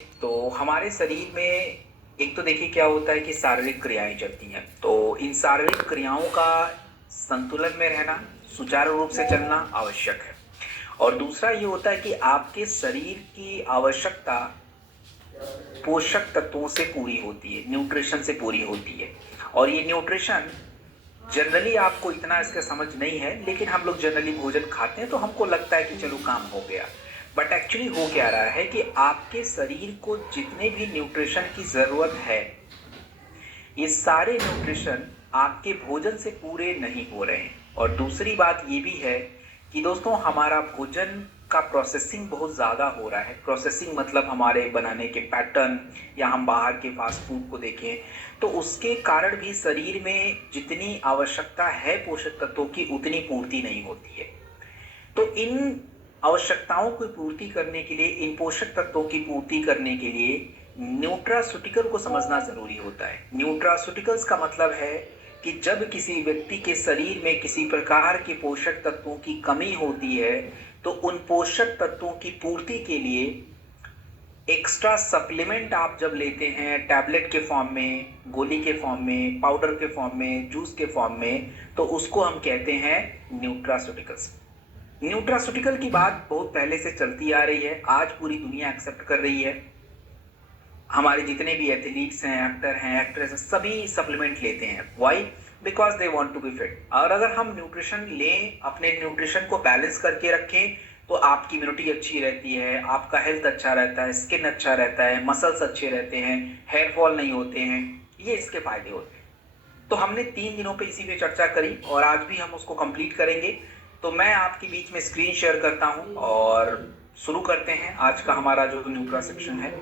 तो हमारे शरीर में एक तो देखिए क्या होता है कि शारीरिक क्रियाएं चलती हैं। तो इन शारीरिक क्रियाओं का संतुलन में रहना, सुचारू रूप से चलना आवश्यक है। और दूसरा ये होता है कि आपके शरीर की आवश्यकता पोषक तत्वों से पूरी होती है, न्यूट्रिशन से पूरी होती है। और ये न्यूट्रिशन जनरली आपको इतना इसका समझ नहीं है, लेकिन हम लोग जनरली भोजन खाते हैं तो हमको लगता है कि चलो काम हो गया। बट एक्चुअली हो क्या रहा है कि आपके शरीर को जितने भी न्यूट्रिशन की जरूरत है, ये सारे न्यूट्रिशन आपके भोजन से पूरे नहीं हो रहे हैं। और दूसरी बात ये भी है कि दोस्तों हमारा भोजन का प्रोसेसिंग बहुत ज़्यादा हो रहा है। प्रोसेसिंग मतलब हमारे बनाने के पैटर्न, या हम बाहर के फास्ट फूड को देखें तो उसके कारण भी शरीर में जितनी आवश्यकता है पोषक तत्वों की उतनी पूर्ति नहीं होती है। तो इन आवश्यकताओं की पूर्ति करने के लिए, इन पोषक तत्वों की पूर्ति करने के लिए न्यूट्रास्यूटिकल को समझना जरूरी होता है। न्यूट्रास्यूटिकल्स का मतलब है कि जब किसी व्यक्ति के शरीर में किसी प्रकार के पोषक तत्वों की कमी होती है तो उन पोषक तत्वों की पूर्ति के लिए एक्स्ट्रा सप्लीमेंट आप जब लेते हैं, टैबलेट के फॉर्म में, गोली के फॉर्म में, पाउडर के फॉर्म में, जूस के फॉर्म में, तो उसको हम कहते हैं न्यूट्रास्यूटिकल्स। न्यूट्रास्यूटिकल की बात बहुत पहले से चलती आ रही है, आज पूरी दुनिया एक्सेप्ट कर रही है। हमारे जितने भी एथलीट्स हैं, एक्टर हैं, एक्ट्रेस हैं, सभी सप्लीमेंट लेते हैं। Why? Because they want to be fit. और अगर हम न्यूट्रिशन लें, अपने न्यूट्रिशन को बैलेंस करके रखें, तो आपकी इम्यूनिटी अच्छी रहती है, आपका हेल्थ अच्छा रहता है, स्किन अच्छा रहता है, मसल्स अच्छे रहते हैं, हेयर फॉल नहीं होते हैं, ये इसके फायदे होते हैं। तो हमने 3 दिनों पे इसी पे चर्चा करी और आज भी हम उसको कंप्लीट करेंगे। तो मैं आपके बीच में स्क्रीन शेयर करता हूं और शुरू करते हैं आज का हमारा जो न्यूट्रा सेक्शन है।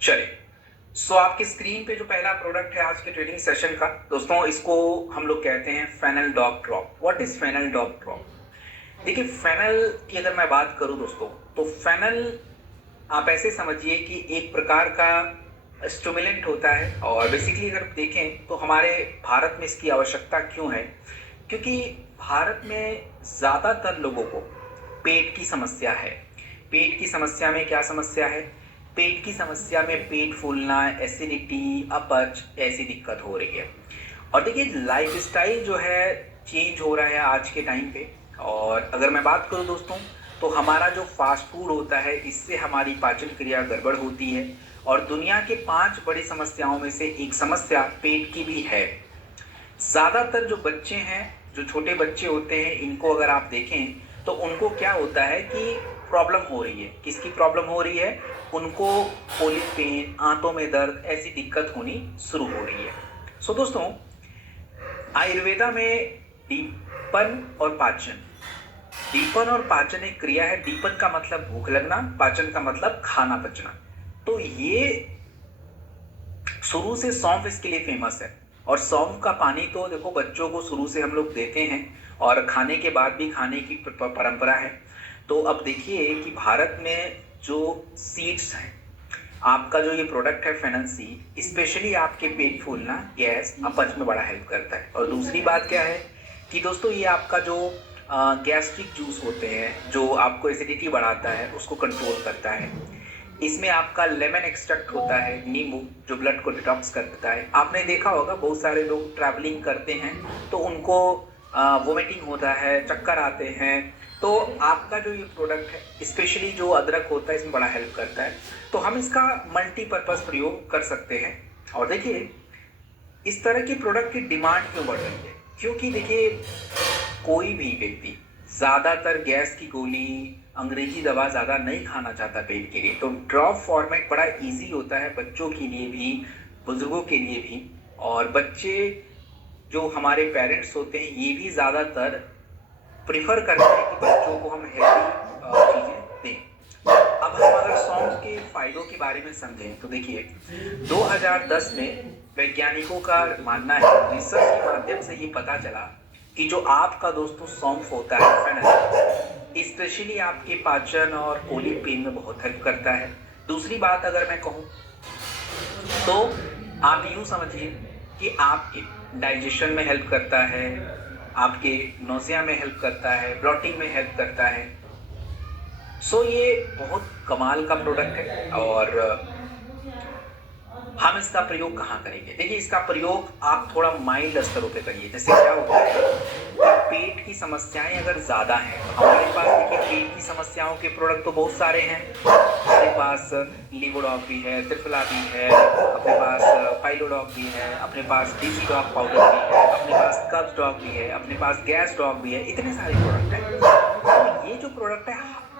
चलिए, सो आपकी स्क्रीन पे जो पहला प्रोडक्ट है आज के ट्रेडिंग सेशन का, दोस्तों इसको हम लोग कहते हैं fennel dog drop. What is fennel dog drop? देखिए, फेनल की अगर मैं बात करूं दोस्तों, तो फेनल आप ऐसे समझिए कि एक प्रकार का स्टिमुलेंट होता है। और बेसिकली अगर देखें तो हमारे भारत में इसकी आवश्यकता क्यों है? क्योंकि भारत में ज़्यादातर लोगों को पेट की समस्या है। पेट की समस्या में क्या समस्या है? पेट की समस्या में पेट फूलना, एसिडिटी, अपच, ऐसी दिक्कत हो रही है। और देखिए, लाइफस्टाइल जो है चेंज हो रहा है आज के टाइम पे। और अगर मैं बात करूं दोस्तों, तो हमारा जो फास्ट फूड होता है इससे हमारी पाचन क्रिया गड़बड़ होती है। और दुनिया के 5 बड़ी समस्याओं में से एक समस्या पेट की भी है। ज़्यादातर जो बच्चे हैं, जो छोटे बच्चे होते हैं, इनको अगर आप देखें तो उनको क्या होता है कि प्रॉब्लम हो रही है। किसकी प्रॉब्लम हो रही है? उनको कोलिक पेन, आंतों में दर्द, ऐसी दिक्कत होनी शुरू हो रही है। सो दोस्तों, आयुर्वेदा में दीपन और पाचन, दीपन और पाचन एक क्रिया है। दीपन का मतलब भूख लगना, पाचन का मतलब खाना पचना। तो ये शुरू से सौंफ इसके लिए फेमस है। और सौंफ का पानी तो देखो बच्चों को शुरू से हम लोग देते हैं और खाने के बाद भी खाने की परंपरा है। तो अब देखिए कि भारत में जो सीड्स हैं, आपका जो ये प्रोडक्ट है फेनल सीड, स्पेशली आपके पेट फूलना, गैस, अपच में बड़ा हेल्प करता है। और दूसरी बात क्या है कि दोस्तों ये आपका जो गैस्ट्रिक जूस होते हैं, जो आपको एसिडिटी बढ़ाता है, उसको कंट्रोल करता है। इसमें आपका लेमन एक्सट्रैक्ट होता है, नींबू, जो ब्लड को डिटॉक्स करता है। आपने देखा होगा बहुत सारे लोग ट्रैवलिंग करते हैं तो उनको वोमिटिंग होता है, चक्कर आते हैं। तो आपका जो ये प्रोडक्ट है, स्पेशली जो अदरक होता है, इसमें बड़ा हेल्प करता है। तो हम इसका मल्टीपर्पज़ प्रयोग कर सकते हैं। और देखिए, इस तरह के प्रोडक्ट की डिमांड क्यों बढ़ रही है? क्योंकि देखिए, कोई भी व्यक्ति ज़्यादातर गैस की गोली, अंग्रेजी दवा ज़्यादा नहीं खाना चाहता पेट के लिए। तो ड्रॉप फॉर्मेट बड़ा इजी होता है बच्चों के लिए भी, बुजुर्गों के लिए भी। और बच्चे जो हमारे पेरेंट्स होते हैं ये भी ज़्यादातर प्रिफर करते हैं कि बच्चों को हम हेल्दी चीज़ें दें। अब हम अगर सौंफ के फायदों के बारे में समझें तो देखिए, 2010 में वैज्ञानिकों का मानना है, रिसर्च के माध्यम से ये पता चला कि जो आपका दोस्तों सौंफ होता है फेनल, स्पेशली आपके पाचन और कोलिक पेन में बहुत हेल्प करता है। दूसरी बात अगर मैं कहूँ तो आप यूँ समझिए कि आपके डाइजेशन में हेल्प करता है, आपके नौसिया में हेल्प करता है, ब्लॉटिंग में हेल्प करता है। सो ये बहुत कमाल का प्रोडक्ट है और हम इसका प्रयोग कहाँ करेंगे? देखिए, इसका प्रयोग आप थोड़ा माइल्ड स्तरों पे करिए। जैसे क्या होता है कि पेट की समस्याएं अगर ज़्यादा हैं, तो हमारे पास देखिए पेट की समस्याओं के प्रोडक्ट तो बहुत सारे हैं। हमारे पास लिवोडॉग भी है, त्रिफला भी है, अपने पास फाइलोडॉग भी है, अपने पास डीजी डॉग पाउडर भी है, अपने पास कब्ज डॉग भी है, अपने पास गैस डॉग भी है। इतने सारे प्रोडक्ट हैं। तो ये जो प्रोडक्ट है,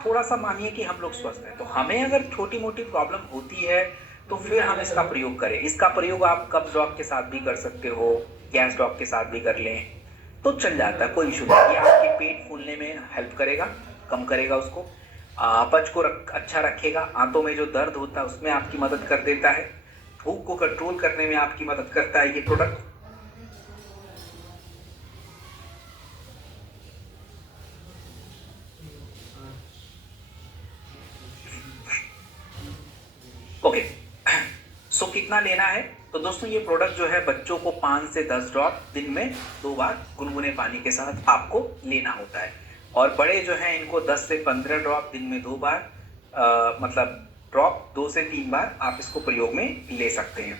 थोड़ा सा मानिए कि हम लोग स्वस्थ हैं, तो हमें अगर छोटी मोटी प्रॉब्लम होती है तो फिर हम इसका प्रयोग करें। इसका प्रयोग आप कब्ज डॉग के साथ भी कर सकते हो, गैस डॉग के साथ भी कर लें तो चल जाता है, कोई इशू नहीं। ये आपके पेट फूलने में हेल्प करेगा, कम करेगा उसको, अपच को अच्छा रखेगा, आंतों में जो दर्द होता है उसमें आपकी मदद कर देता है, भूख को कंट्रोल करने में आपकी मदद करता है ये प्रोडक्ट। ओके, सो कितना लेना है? तो दोस्तों ये प्रोडक्ट जो है बच्चों को 5 से 10 ड्रॉप दिन में 2 बार गुनगुने पानी के साथ आपको लेना होता है, और बड़े जो हैं इनको 10 से 15 ड्रॉप दिन में 2 बार, मतलब ड्रॉप 2 से 3 बार आप इसको प्रयोग में ले सकते हैं।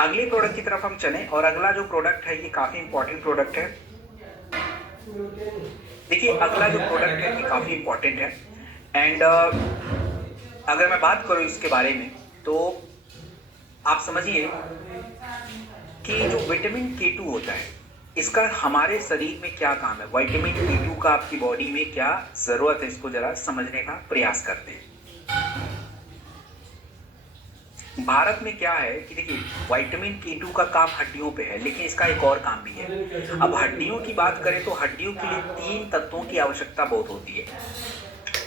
अगले प्रोडक्ट की तरफ हम चलें, और अगला जो प्रोडक्ट है ये काफी इंपॉर्टेंट प्रोडक्ट है। देखिए, अगला जो प्रोडक्ट है ये काफी इंपॉर्टेंट है एंड अगर मैं बात करूं इसके बारे में तो आप समझिए कि जो विटामिन K2 होता है, इसका हमारे शरीर में क्या काम है, विटामिन K2 का आपकी बॉडी में क्या जरूरत है, इसको जरा समझने का प्रयास करते हैं। भारत में क्या है कि देखिए, विटामिन K2 का काम हड्डियों पे है, लेकिन इसका एक और काम भी है। अब हड्डियों की बात करें तो हड्डियों के लिए 3 तत्वों की आवश्यकता बहुत होती है।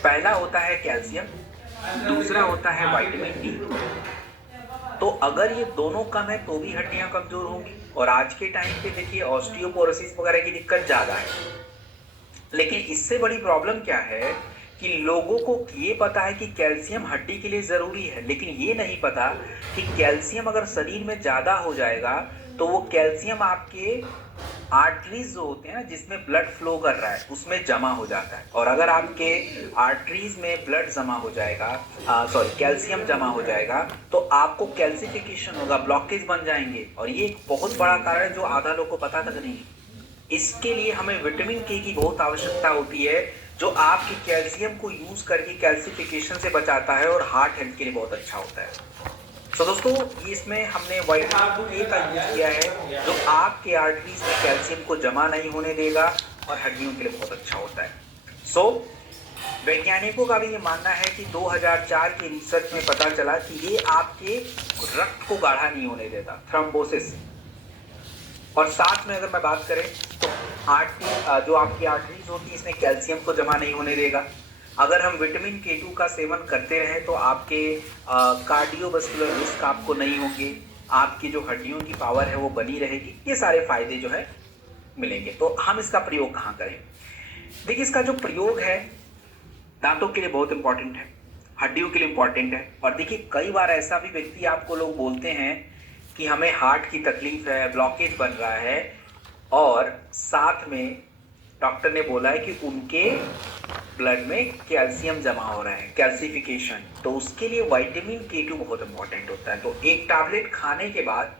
पहला होता है कैल्शियम, दूसरा होता है विटामिन डी। तो अगर ये दोनों कम है तो भी हड्डियां कमजोर होंगी, और आज के टाइम पे देखिए ऑस्टियोपोरोसिस वगैरह की दिक्कत ज्यादा है। लेकिन इससे बड़ी प्रॉब्लम क्या है कि लोगों को ये पता है कि कैल्शियम हड्डी के लिए जरूरी है, लेकिन ये नहीं पता कि कैल्शियम अगर शरीर में ज्यादा हो जाएगा तो वो कैल्शियम आपके आर्टरीज जो होते हैं ना, जिसमें ब्लड फ्लो कर रहा है, उसमें जमा हो जाता है। और अगर आपके आर्टरीज में ब्लड जमा हो जाएगा, कैल्शियम जमा हो जाएगा, तो आपको कैल्सिफिकेशन होगा, ब्लॉकेज बन जाएंगे, और ये एक बहुत बड़ा कारण है जो आधा लोग को पता तक नहीं। इसके लिए हमें विटामिन के की बहुत आवश्यकता होती है, जो आपके कैल्शियम को यूज करके कैल्सिफिकेशन से बचाता है और हार्ट हेल्थ के लिए बहुत अच्छा होता है। तो दोस्तों, इसमें हमने विटामिन के का यूज किया है, जो आपके आर्टरीज में कैल्शियम को जमा नहीं होने देगा और हड्डियों के लिए बहुत अच्छा होता है। वैज्ञानिकों का भी ये मानना है कि 2004 के रिसर्च में पता चला कि ये आपके रक्त को गाढ़ा नहीं होने देता, थ्रोम्बोसिस। और साथ में अगर मैं बात करें तो जो आपकी आर्टरीज होती है, इसमें कैल्शियम को जमा नहीं होने देगा। अगर हम विटामिन K2 का सेवन करते रहें तो आपके कार्डियोवास्कुलर रिस्क आपको नहीं होंगे, आपकी जो हड्डियों की पावर है वो बनी रहेगी। ये सारे फायदे जो है मिलेंगे। तो हम इसका प्रयोग कहाँ करें? देखिए, इसका जो प्रयोग है दांतों के लिए बहुत इंपॉर्टेंट है, हड्डियों के लिए इंपॉर्टेंट है। और देखिए, कई बार ऐसा भी व्यक्ति आपको लोग बोलते हैं कि हमें हार्ट की तकलीफ है, ब्लॉकेज बन रहा है, और साथ में डॉक्टर ने बोला है कि उनके ब्लड में कैल्शियम जमा हो रहा है, कैल्सिफिकेशन। तो उसके लिए विटामिन K2 बहुत इंपॉर्टेंट होता है। तो एक टैबलेट खाने के बाद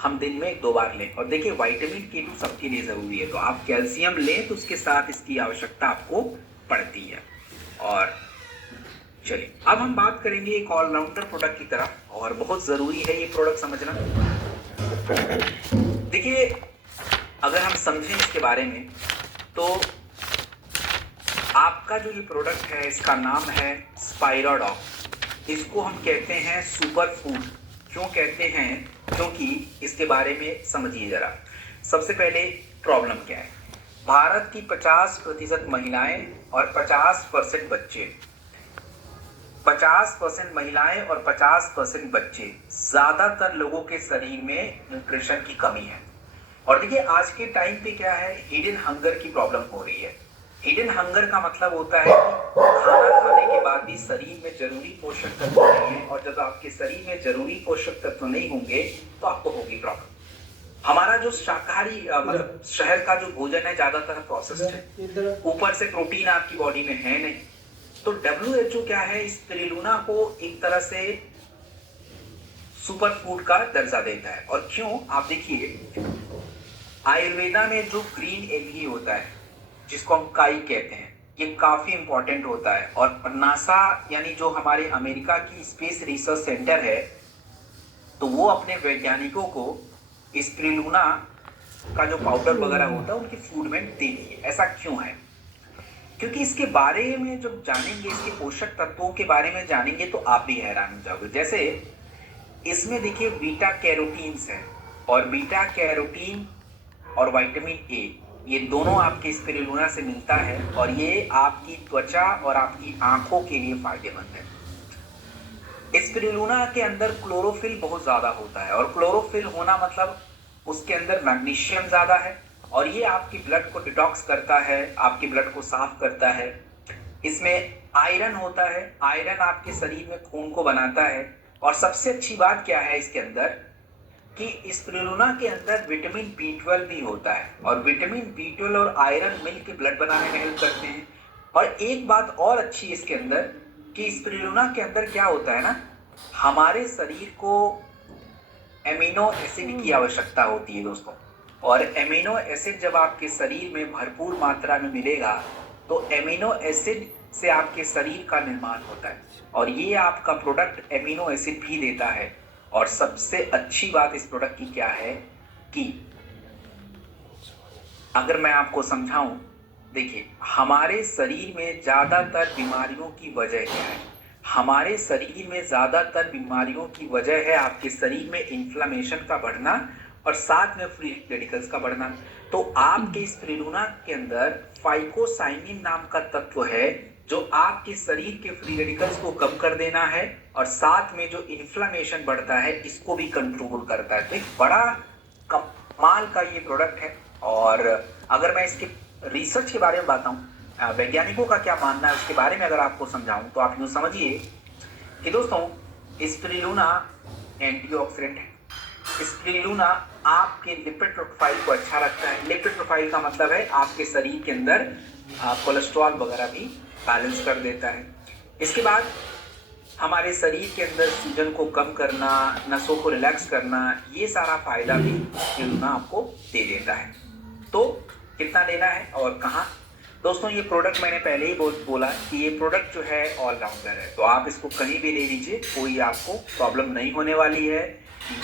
हम दिन में 2 बार लें। और देखिए, विटामिन K2 सबके लिए जरूरी है, तो आप कैल्शियम लें तो उसके साथ इसकी आवश्यकता आपको पड़ती है। और चलिए, अब हम बात करेंगे एक ऑलराउंडर प्रोडक्ट की तरफ, और बहुत जरूरी है ये प्रोडक्ट समझना। देखिए, अगर हम समझें इसके बारे में तो आपका जो ये प्रोडक्ट है, इसका नाम है स्पाइराडॉग। इसको हम कहते हैं सुपर फूड। क्यों कहते हैं? क्योंकि इसके बारे में समझिए जरा। सबसे पहले प्रॉब्लम क्या है? भारत की 50% महिलाएं और 50% बच्चे 50% महिलाएं और 50% बच्चे, ज्यादातर लोगों के शरीर में न्यूट्रिशन की कमी है। और देखिए आज के टाइम पे क्या है, हिडन हंगर की प्रॉब्लम हो रही है। हिडन हंगर का मतलब होता है कि खाना खाने के बाद भी शरीर में जरूरी पोषक तत्व नहीं है, और जब आपके शरीर में जरूरी पोषक तत्व नहीं होंगे तो आपको होगी प्रॉब्लम। हमारा जो शाकाहारी मतलब शहर का जो भोजन है ज्यादातर प्रोसेस्ड है, ऊपर से प्रोटीन आपकी बॉडी में है नहीं। तो WHO क्या है, इस स्पिरुलिना को एक तरह से सुपर फूड का दर्जा देता है। और क्यों, आप देखिए आयुर्वेदा में जो ग्रीन एल्गी होता है जिसको हम काई कहते हैं, ये काफी इंपॉर्टेंट होता है। और नासा यानी जो हमारे अमेरिका की स्पेस रिसर्च सेंटर है, तो वो अपने वैज्ञानिकों को स्पिरुलिना का जो पाउडर वगैरह होता है उनकी फूड में देती है। ऐसा क्यों है? क्योंकि इसके बारे में जब जानेंगे, इसके पोषक तत्वों के बारे में जानेंगे तो आप भी हैरान हो जाओगे। जैसे इसमें देखिए बीटा कैरोटीन्स है, और बीटा कैरोटीन और विटामिन ए, ये दोनों आपके स्पिरुलिना से मिलता है, और ये आपकी त्वचा और आपकी आंखों के लिए फायदेमंद है। स्पिरुलिना के अंदर क्लोरोफिल बहुत ज्यादा होता है, और क्लोरोफिल होना मतलब उसके अंदर मैग्नीशियम ज्यादा है, और ये आपकी ब्लड को डिटॉक्स करता है, आपके ब्लड को साफ करता है। इसमें आयरन होता है, आयरन आपके शरीर में खून को बनाता है। और सबसे अच्छी बात क्या है इसके अंदर, कि स्पिरुलिना के अंदर विटामिन B12 भी होता है, और विटामिन B12 और आयरन मिलकर ब्लड बनाने में हेल्प करते हैं। और एक बात और अच्छी इसके अंदर, कि स्पिरुलिना के अंदर क्या होता है ना, हमारे शरीर को एमिनो एसिड की आवश्यकता होती है दोस्तों। और एमिनो एसिड जब आपके शरीर में भरपूर मात्रा में मिलेगा तो एमिनो एसिड से आपके शरीर का निर्माण होता है, और ये आपका प्रोडक्ट एमिनो एसिड भी देता है। और सबसे अच्छी बात इस प्रोडक्ट की क्या है कि अगर मैं आपको समझाऊं, देखिए हमारे शरीर में ज्यादातर बीमारियों की वजह क्या है? हमारे शरीर में ज्यादातर बीमारियों की वजह है आपके शरीर में इन्फ्लेमेशन का बढ़ना और साथ में फ्री रेडिकल्स का बढ़ना। तो आपके स्पिरुलिना के अंदर फाइकोसाइनिन नाम का तत्व है, जो आपके शरीर के फ्री रेडिकल्स को कम कर देना है, और साथ में जो इन्फ्लेमेशन बढ़ता है इसको भी कंट्रोल करता है। तो एक बड़ा कमाल का ये प्रोडक्ट है। और अगर मैं इसके रिसर्च के बारे में बताऊं, वैज्ञानिकों का क्या मानना है उसके बारे में अगर आपको समझाऊं, तो आप यूं समझिए कि दोस्तों स्पिरुलिना एंटीऑक्सीडेंट है। स्पिरुलिना आपके लिपिड प्रोफाइल को अच्छा रखता है। लिपिड प्रोफाइल का मतलब है आपके शरीर के अंदर कोलेस्ट्रॉल वगैरह भी बैलेंस कर देता है। इसके बाद हमारे शरीर के अंदर सूजन को कम करना, नसों को रिलैक्स करना, ये सारा फायदा भी स्पिरुलिना आपको दे देता है। तो कितना लेना है और कहाँ? दोस्तों ये प्रोडक्ट मैंने पहले ही बोला कि ये प्रोडक्ट जो है ऑलराउंडर है, तो आप इसको कहीं भी ले लीजिए, कोई आपको प्रॉब्लम नहीं होने वाली है।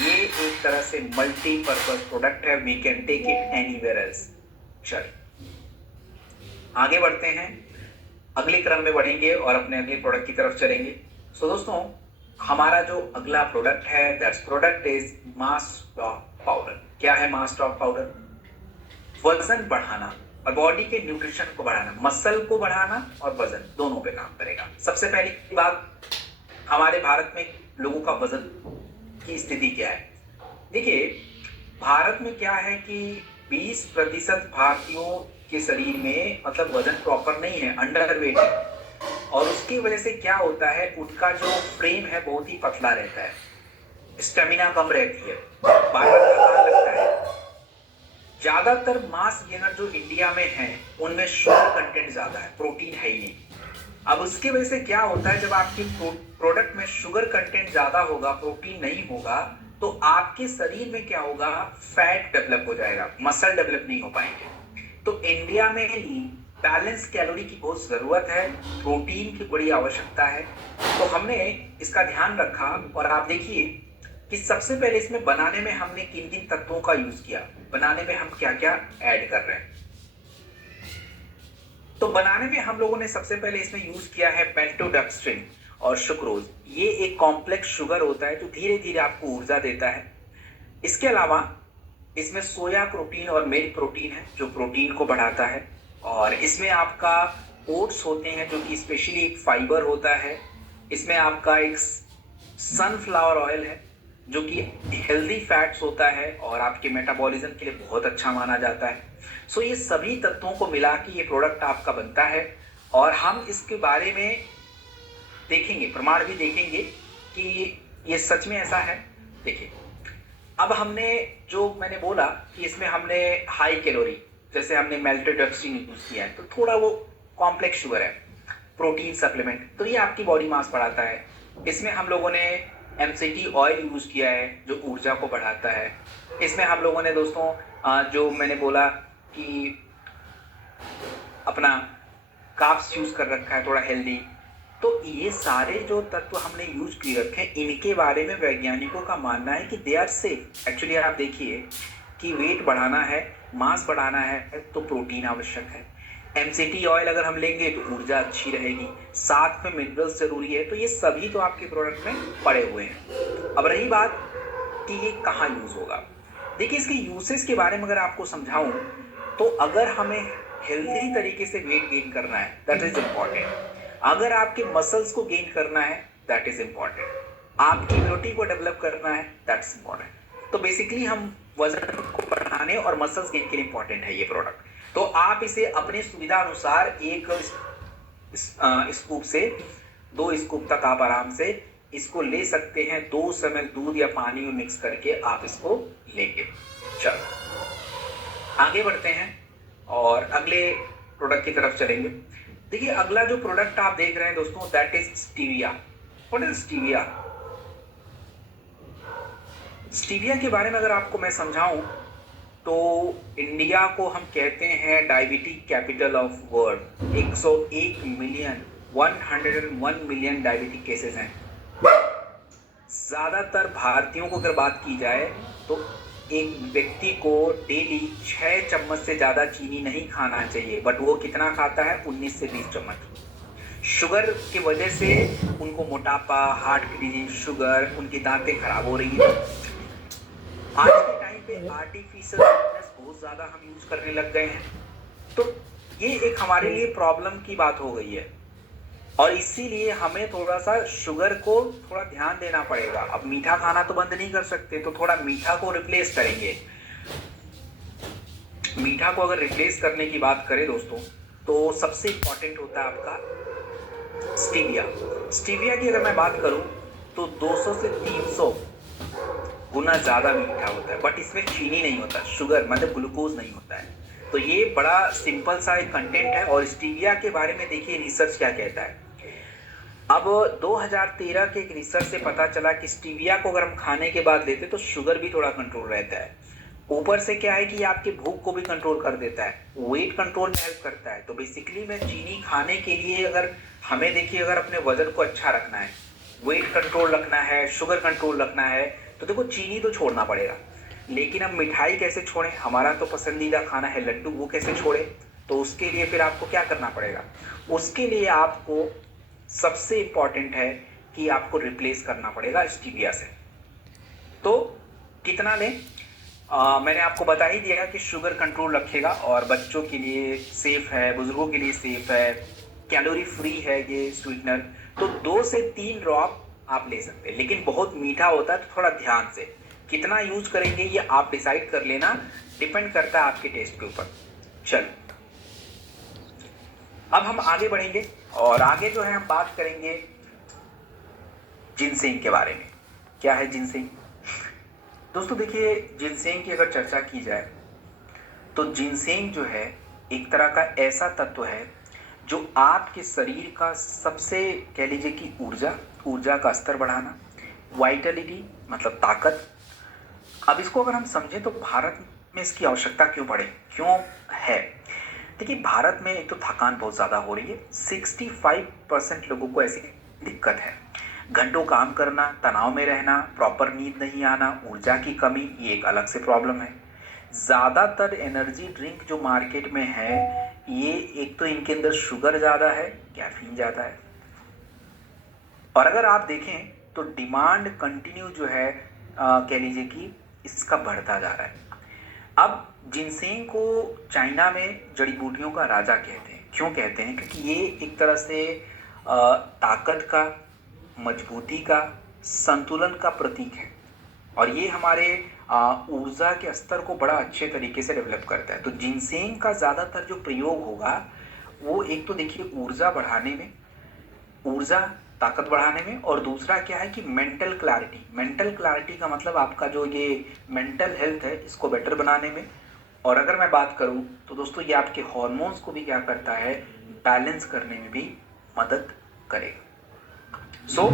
ये एक तरह से मल्टीपर्पज प्रोडक्ट है, we can take it anywhere else. चलिए आगे बढ़ते हैं, अगले क्रम में बढ़ेंगे और अपने अगले प्रोडक्ट की तरफ चलेंगे। सो दोस्तों हमारा जो अगला प्रोडक्ट है, दैट्स प्रोडक्ट इज मास्टॉक पाउडर। क्या है मास्टॉक पाउडर? वजन बढ़ाना और बॉडी के न्यूट्रिशन को बढ़ाना, मसल को बढ़ाना और वजन दोनों पे काम करेगा। सबसे पहली बात, हमारे भारत में लोगों का वजन की स्थिति क्या है? देखिए भारत में क्या है कि 20% भारतीयों के शरीर में मतलब वजन प्रॉपर नहीं है, अंडरवेट है, और उसकी वजह से क्या होता है, उनका जो फ्रेम है बहुत ही पतला रहता है, स्टेमिना कम रहती है, बार बार थकान लगता है। ज्यादातर मास गेनर जो इंडिया में है उनमें शुगर कंटेंट ज्यादा है, प्रोटीन है ही नहीं। अब उसकी वजह से क्या होता है, जब आपकी प्रोडक्ट में शुगर कंटेंट ज्यादा होगा, प्रोटीन नहीं होगा, तो आपके शरीर में क्या होगा, फैट डेवलप हो जाएगा, मसल डेवलप नहीं हो पाएंगे। तो इंडिया में बैलेंस कैलोरी की बहुत जरूरत है, प्रोटीन की बड़ी आवश्यकता है। तो हमने इसका ध्यान रखा, और आप देखिए कि सबसे पहले इसमें बनाने में हमने किन किन तत्वों का यूज किया, बनाने में हम क्या क्या ऐड कर रहे हैं। तो बनाने में हम लोगों ने सबसे पहले इसमें यूज किया है पेंटोडेक्स्ट्रिन और सुक्रोज। ये एक कॉम्प्लेक्स शुगर होता है जो धीरे धीरे आपको ऊर्जा देता है। इसके अलावा इसमें सोया प्रोटीन और मिल्क प्रोटीन है जो प्रोटीन को बढ़ाता है, और इसमें आपका ओट्स होते हैं जो कि स्पेशली एक फाइबर होता है, इसमें आपका एक सनफ्लावर ऑयल है जो कि हेल्दी फैट्स होता है और आपके मेटाबॉलिज्म के लिए बहुत अच्छा माना जाता है। सो ये सभी तत्वों को मिला के ये प्रोडक्ट आपका बनता है और हम इसके बारे में देखेंगे, प्रमाण भी देखेंगे कि ये सच में ऐसा है। देखिए, अब हमने जो मैंने बोला कि इसमें हमने हाई कैलोरी, जैसे हमने मेल्टोडेक्स्ट्रिन यूज किया है तो थोड़ा वो कॉम्प्लेक्स शुगर है, प्रोटीन सप्लीमेंट, तो ये आपकी बॉडी मास बढ़ाता है। इसमें हम लोगों ने एमसीटी ऑयल यूज किया है जो ऊर्जा को बढ़ाता है। इसमें हम लोगों ने दोस्तों जो मैंने बोला कि अपना कार्ब्स यूज कर रखा है थोड़ा हेल्दी। तो ये सारे जो तत्व हमने यूज किए रखे हैं, इनके बारे में वैज्ञानिकों का मानना है कि दे आर सेफ। एक्चुअली आप देखिए कि वेट बढ़ाना है, मास बढ़ाना है तो प्रोटीन आवश्यक है। एमसीटी ऑयल अगर हम लेंगे तो ऊर्जा अच्छी रहेगी, साथ में मिनरल्स जरूरी है, तो ये सभी तो आपके प्रोडक्ट में पड़े हुए हैं। अब रही बात कि ये कहाँ यूज होगा, देखिए इसके यूसेस के बारे में अगर आपको समझाऊं तो अगर हमें हेल्दी तरीके से वेट गेन करना है दैट इज इंपॉर्टेंट, अगर आपके मसल्स को गेन करना है दैट इज इंपॉर्टेंट, आपकी इम्यूनिटी को डेवलप करना है दैट्स इंपॉर्टेंट। तो बेसिकली हम वजन को बढ़ाने और मसल्स गेन के लिए इंपॉर्टेंट है ये प्रोडक्ट। तो आप इसे अपने सुविधा अनुसार एक स्कूप से 2 स्कूप तक आप आराम से इसको ले सकते हैं। 200 ml दूध या पानी में मिक्स करके आप इसको लेंगे। चलो आगे बढ़ते हैं और अगले प्रोडक्ट की तरफ चलेंगे। देखिए अगला जो प्रोडक्ट आप देख रहे हैं दोस्तों that is stevia. What is stevia? Stevia के बारे में अगर आपको मैं समझाऊं तो इंडिया को हम कहते हैं diabetic capital of world. 101 million 101 million diabetic cases हैं। ज्यादातर भारतीयों को अगर बात की जाए तो एक व्यक्ति को डेली 6 चम्मच से ज्यादा चीनी नहीं खाना चाहिए, बट वो कितना खाता है? 19 से 20 चम्मच। शुगर की वजह से उनको मोटापा, हार्ट की डिजीज, शुगर, उनकी दांतें खराब हो रही है। आज के टाइम पे आर्टिफिशियल फिटनेस बहुत ज्यादा हम यूज करने लग गए हैं, तो ये एक हमारे लिए प्रॉब्लम की बात हो गई है और इसीलिए हमें थोड़ा सा शुगर को थोड़ा ध्यान देना पड़ेगा। अब मीठा खाना तो बंद नहीं कर सकते, तो थोड़ा मीठा को रिप्लेस करेंगे। मीठा को अगर रिप्लेस करने की बात करें दोस्तों तो सबसे इंपॉर्टेंट होता है आपका स्टीविया। स्टीविया की अगर मैं बात करूं तो 200 से 300 गुना ज्यादा मीठा होता है, बट इसमें चीनी नहीं होता, शुगर मतलब ग्लूकोज नहीं होता है। तो ये बड़ा सिंपल सा एक कंटेंट है। और स्टीविया के बारे में देखिए रिसर्च क्या कहता है। अब 2013 के एक रिसर्च से पता चला कि स्टीविया को अगर हम खाने के बाद लेते तो शुगर भी थोड़ा कंट्रोल रहता है। ऊपर से क्या है कि आपके भूख को भी कंट्रोल कर देता है, वेट कंट्रोल में हेल्प करता है। तो बेसिकली में चीनी खाने के लिए अगर हमें देखिए अगर अपने वजन को अच्छा रखना है, वेट कंट्रोल रखना है, शुगर कंट्रोल रखना है, तो देखो चीनी तो छोड़ना पड़ेगा। लेकिन अब मिठाई कैसे छोड़ें? हमारा तो पसंदीदा खाना है लड्डू, वो कैसे छोड़ें? तो उसके लिए फिर आपको क्या करना पड़ेगा? उसके लिए आपको सबसे इंपॉर्टेंट है कि आपको रिप्लेस करना पड़ेगा स्टीविया से। तो कितना लें? मैंने आपको बता ही दिया कि शुगर कंट्रोल रखेगा और बच्चों के लिए सेफ है, बुजुर्गों के लिए सेफ है, कैलोरी फ्री है ये स्वीटनर। तो 2 से 3 ड्रॉप आप ले सकते हैं, लेकिन बहुत मीठा होता है तो थोड़ा ध्यान से कितना यूज करेंगे ये आप डिसाइड कर लेना, डिपेंड करता है आपके टेस्ट के ऊपर। चलो अब हम आगे बढ़ेंगे और आगे जो है हम बात करेंगे जिनसेंग के बारे में। क्या है जिनसेंग? दोस्तों देखिए जिनसेंग की अगर चर्चा की जाए तो जिनसेंग जो है एक तरह का ऐसा तत्व है जो आपके शरीर का सबसे कह लीजिए कि ऊर्जा का स्तर बढ़ाना, वाइटलिटी मतलब ताकत। अब इसको अगर हम समझें तो भारत में इसकी आवश्यकता क्यों है? देखिए भारत में एक तो थकान बहुत ज़्यादा हो रही है, 65% लोगों को ऐसी दिक्कत है। घंटों काम करना, तनाव में रहना, प्रॉपर नींद नहीं आना, ऊर्जा की कमी, ये एक अलग से प्रॉब्लम है। ज़्यादातर एनर्जी ड्रिंक जो मार्केट में है ये एक तो इनके अंदर शुगर ज़्यादा है, कैफीन ज़्यादा है। और अगर आप देखें तो डिमांड कंटिन्यू जो है कह लीजिए कि इसका बढ़ता जा रहा है। अब जिनसेंग को चाइना में जड़ी बूटियों का राजा कहते हैं। क्यों कहते हैं? क्योंकि ये एक तरह से ताकत का, मजबूती का, संतुलन का प्रतीक है और ये हमारे ऊर्जा के स्तर को बड़ा अच्छे तरीके से डेवलप करता है। तो जिनसेंग का ज़्यादातर जो प्रयोग होगा वो एक तो देखिए ऊर्जा बढ़ाने में, ऊर्जा ताकत बढ़ाने में, और दूसरा क्या है कि मेंटल क्लैरिटी। मेंटल क्लैरिटी का मतलब आपका जो ये मेंटल हेल्थ है इसको बेटर बनाने में। और अगर मैं बात करूं तो दोस्तों ये आपके हॉर्मोन्स को भी क्या करता है, बैलेंस करने में भी मदद करेगा।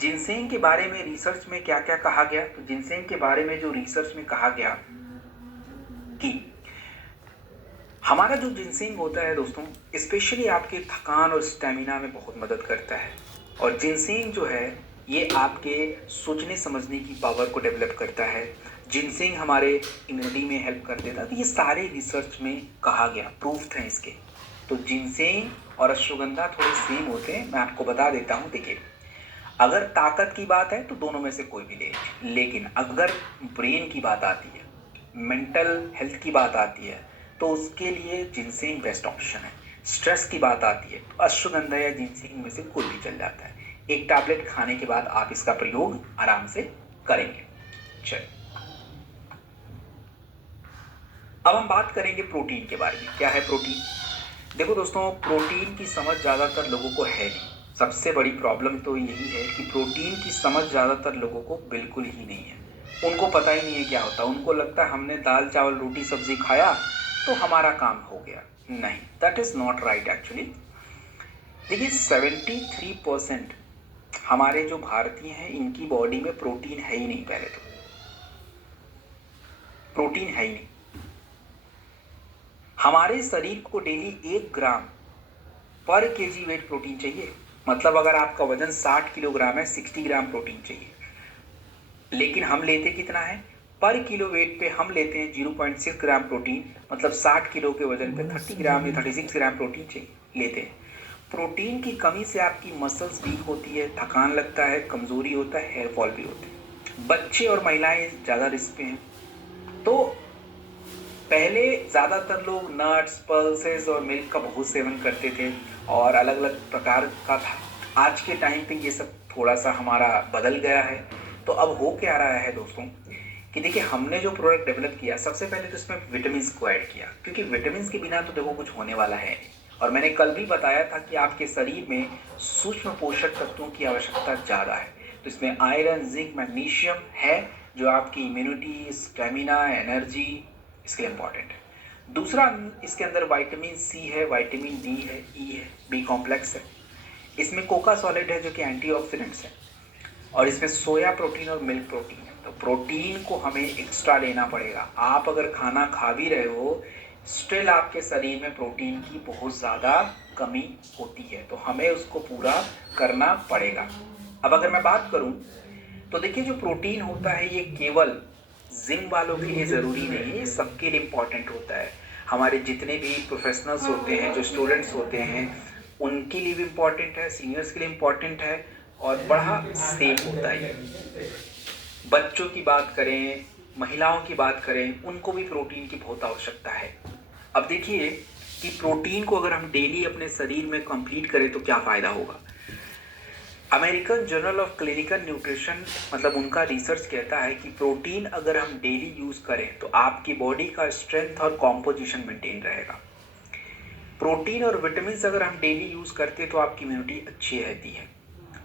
जिनसेंग के बारे में रिसर्च में क्या क्या कहा गया, तो जिनसेंग के बारे में जो रिसर्च में कहा गया कि हमारा जो जिनसेंग होता है दोस्तों स्पेशली आपके थकान और स्टेमिना में बहुत मदद करता है। और जिनसेंग जो है ये आपके सोचने समझने की पावर को डेवलप करता है। जिनसेंग हमारे इम्यूनिटी में हेल्प कर देता है। तो ये सारे रिसर्च में कहा गया, प्रूफ हैं इसके। तो जिनसेंग और अश्वगंधा थोड़े सेम होते हैं, मैं आपको बता देता हूँ। देखिए अगर ताकत की बात है तो दोनों में से कोई भी ले, लेकिन अगर ब्रेन की बात आती है, मेंटल हेल्थ की बात आती है, तो उसके लिए जिनसेंग बेस्ट ऑप्शन है। स्ट्रेस की बात आती है तो अश्वगंधा या जिनसेंग में से कोई भी चल जाता है। एक टैबलेट खाने के बाद आप इसका प्रयोग आराम से करेंगे। चलिए अब हम बात करेंगे प्रोटीन के बारे में। क्या है प्रोटीन? देखो दोस्तों प्रोटीन की समझ ज़्यादातर लोगों को है नहीं। सबसे बड़ी प्रॉब्लम तो यही है कि प्रोटीन की समझ ज़्यादातर लोगों को बिल्कुल ही नहीं है। उनको पता ही नहीं है क्या होता है। उनको लगता है हमने दाल चावल रोटी सब्जी खाया तो हमारा काम हो गया। नहीं, that is not right actually. देखिए 73% हमारे जो भारतीय हैं इनकी बॉडी में प्रोटीन है ही नहीं। पहले तो प्रोटीन है ही नहीं। हमारे शरीर को डेली 1 ग्राम पर केजी वेट प्रोटीन चाहिए। मतलब अगर आपका वजन 60 किलोग्राम है, 60 ग्राम प्रोटीन चाहिए। लेकिन हम लेते कितना है? पर किलो वेट पे हम लेते हैं 0.6 ग्राम प्रोटीन। मतलब 60 किलो के वजन पे 30 ग्राम या 36 ग्राम प्रोटीन चाहिए लेते हैं। प्रोटीन की कमी से आपकी मसल्स वीक होती है, थकान लगता है, कमजोरी होता है, हेयर फॉल भी होते हैं। बच्चे और महिलाएं ज़्यादा रिस्क पे हैं। तो पहले ज़्यादातर लोग नट्स, पल्सेस और मिल्क का बहुत सेवन करते थे और अलग अलग प्रकार का था। आज के टाइम पे ये सब थोड़ा सा हमारा बदल गया है। तो अब हो क्या रहा है दोस्तों कि देखिए हमने जो प्रोडक्ट डेवलप किया, सबसे पहले तो इसमें विटामिन को ऐड किया, क्योंकि विटामिन के बिना तो देखो कुछ होने वाला है नहीं। और मैंने कल भी बताया था कि आपके शरीर में सूक्ष्म पोषक तत्वों की आवश्यकता ज़्यादा है। तो इसमें आयरन, जिंक, मैग्नीशियम है जो आपकी इम्यूनिटी, स्टेमिना, एनर्जी इसके लिए इम्पॉर्टेंट है। दूसरा इसके अंदर विटामिन सी है, विटामिन डी है, ई है, बी कॉम्प्लेक्स है। इसमें कोका सॉलिड है जो कि एंटीऑक्सीडेंट्स है। और इसमें सोया प्रोटीन और मिल्क प्रोटीन है। तो प्रोटीन को हमें एक्स्ट्रा लेना पड़ेगा। आप अगर खाना खा भी रहे हो स्टिल आपके शरीर में प्रोटीन की बहुत ज़्यादा कमी होती है, तो हमें उसको पूरा करना पड़ेगा। अब अगर मैं बात करूं तो देखिए जो प्रोटीन होता है ये केवल जिम वालों के लिए ज़रूरी नहीं है, ये सबके लिए इम्पॉर्टेंट होता है। हमारे जितने भी प्रोफेशनल्स होते हैं, जो स्टूडेंट्स होते हैं, उनके लिए भी इम्पॉर्टेंट है, सीनियर्स के लिए इम्पॉर्टेंट है और बड़ा सेफ होता है। बच्चों की बात करें, महिलाओं की बात करें, उनको भी प्रोटीन की बहुत आवश्यकता है। अब देखिए कि प्रोटीन को अगर हम डेली अपने शरीर में कंप्लीट करें तो क्या फ़ायदा होगा। American journal of clinical nutrition मतलब उनका रिसर्च कहता है कि प्रोटीन अगर हम डेली यूज़ करें तो आपकी बॉडी का स्ट्रेंथ और कॉम्पोजिशन मेंटेन रहेगा। प्रोटीन और विटामिन अगर हम डेली यूज़ करते हैं तो आपकी इम्यूनिटी अच्छी रहती है।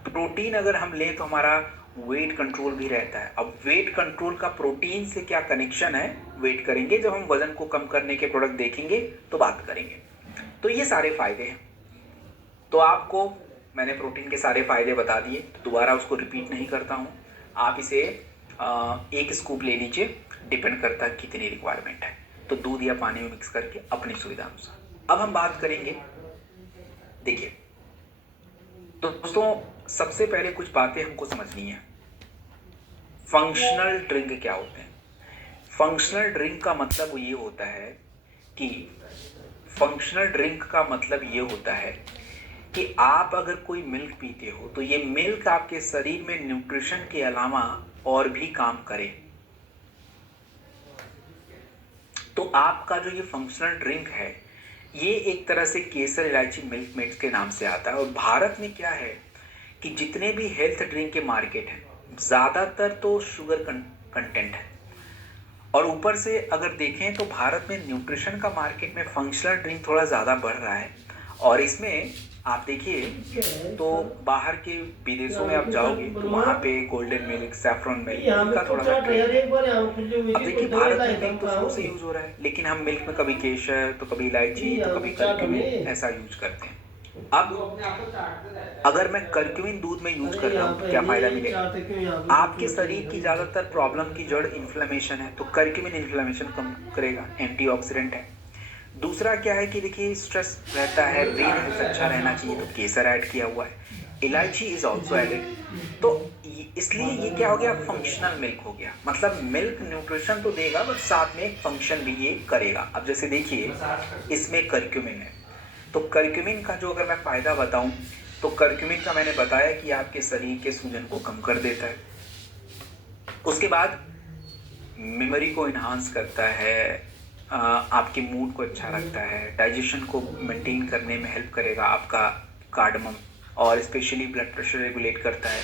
प्रोटीन अगर हम लें तो हमारा वेट कंट्रोल भी रहता है। अब वेट कंट्रोल का प्रोटीन से क्या कनेक्शन है, वेट करेंगे जब हम वजन को कम करने के प्रोडक्ट देखेंगे तो बात करेंगे। तो ये सारे फायदे हैं। तो आपको मैंने प्रोटीन के सारे फायदे बता दिए, तो दोबारा उसको रिपीट नहीं करता हूँ। आप इसे 1 स्कूप ले लीजिए, डिपेंड करता है कितनी रिक्वायरमेंट है। तो दूध या पानी में मिक्स करके अपनी सुविधा अनुसार। अब हम बात करेंगे, देखिए तो दोस्तों सबसे पहले कुछ बातें हमको समझनी है। फंक्शनल ड्रिंक क्या होते हैं? फंक्शनल ड्रिंक का मतलब ये होता है कि फंक्शनल ड्रिंक का मतलब ये होता है कि आप अगर कोई मिल्क पीते हो तो ये मिल्क आपके शरीर में न्यूट्रिशन के अलावा और भी काम करे। तो आपका जो ये फंक्शनल ड्रिंक है ये एक तरह से केसर, इलायची, मिल्क मेड्स के नाम से आता है। और भारत में क्या है कि जितने भी हेल्थ ड्रिंक के मार्केट हैं ज़्यादातर तो शुगर कंटेंट है, और ऊपर से अगर देखें तो भारत में न्यूट्रिशन का मार्केट में फंक्शनल ड्रिंक थोड़ा ज़्यादा बढ़ रहा है। और इसमें आप देखिए तो बाहर के विदेशों में आप जाओगे तो वहाँ पे गोल्डन मिल्क, सैफरॉन मिल्क इनका थोड़ा सा ट्रेंड है। अब देखिए भारत में मिल्क तो शुरू से यूज हो रहा है, लेकिन हम मिल्क में कभी केसर तो कभी इलायची तो कभी करक्यूमिन ऐसा यूज करते हैं। अब अगर मैं करक्यूमिन दूध में यूज कर रहा हूँ तो क्या फायदा मिलेगा? आपके शरीर की ज्यादातर प्रॉब्लम की जड़ इन्फ्लेमेशन है, तो करक्यूमिन इन्फ्लेमेशन कम करेगा, एंटीऑक्सीडेंट है। दूसरा क्या है कि देखिए स्ट्रेस रहता है, ब्रेन हेल्थ अच्छा रहना चाहिए, तो केसर ऐड किया हुआ है, इलायची इज ऑल्सो एडेड। तो इसलिए ये क्या हो गया, फंक्शनल मिल्क हो गया। मतलब मिल्क न्यूट्रिशन तो देगा बट साथ में एक फंक्शन भी ये करेगा। अब जैसे देखिए इसमें करक्यूमिन है, तो करक्यूमिन का जो अगर मैं फायदा बताऊं तो करक्यूमिन का मैंने बताया कि आपके शरीर के सूजन को कम कर देता है। उसके बाद मेमोरी को इन्हांस करता है, आपके मूड को अच्छा रखता है, डाइजेशन को मेंटेन करने में हेल्प करेगा आपका कार्डमम, और स्पेशली ब्लड प्रेशर रेगुलेट करता है।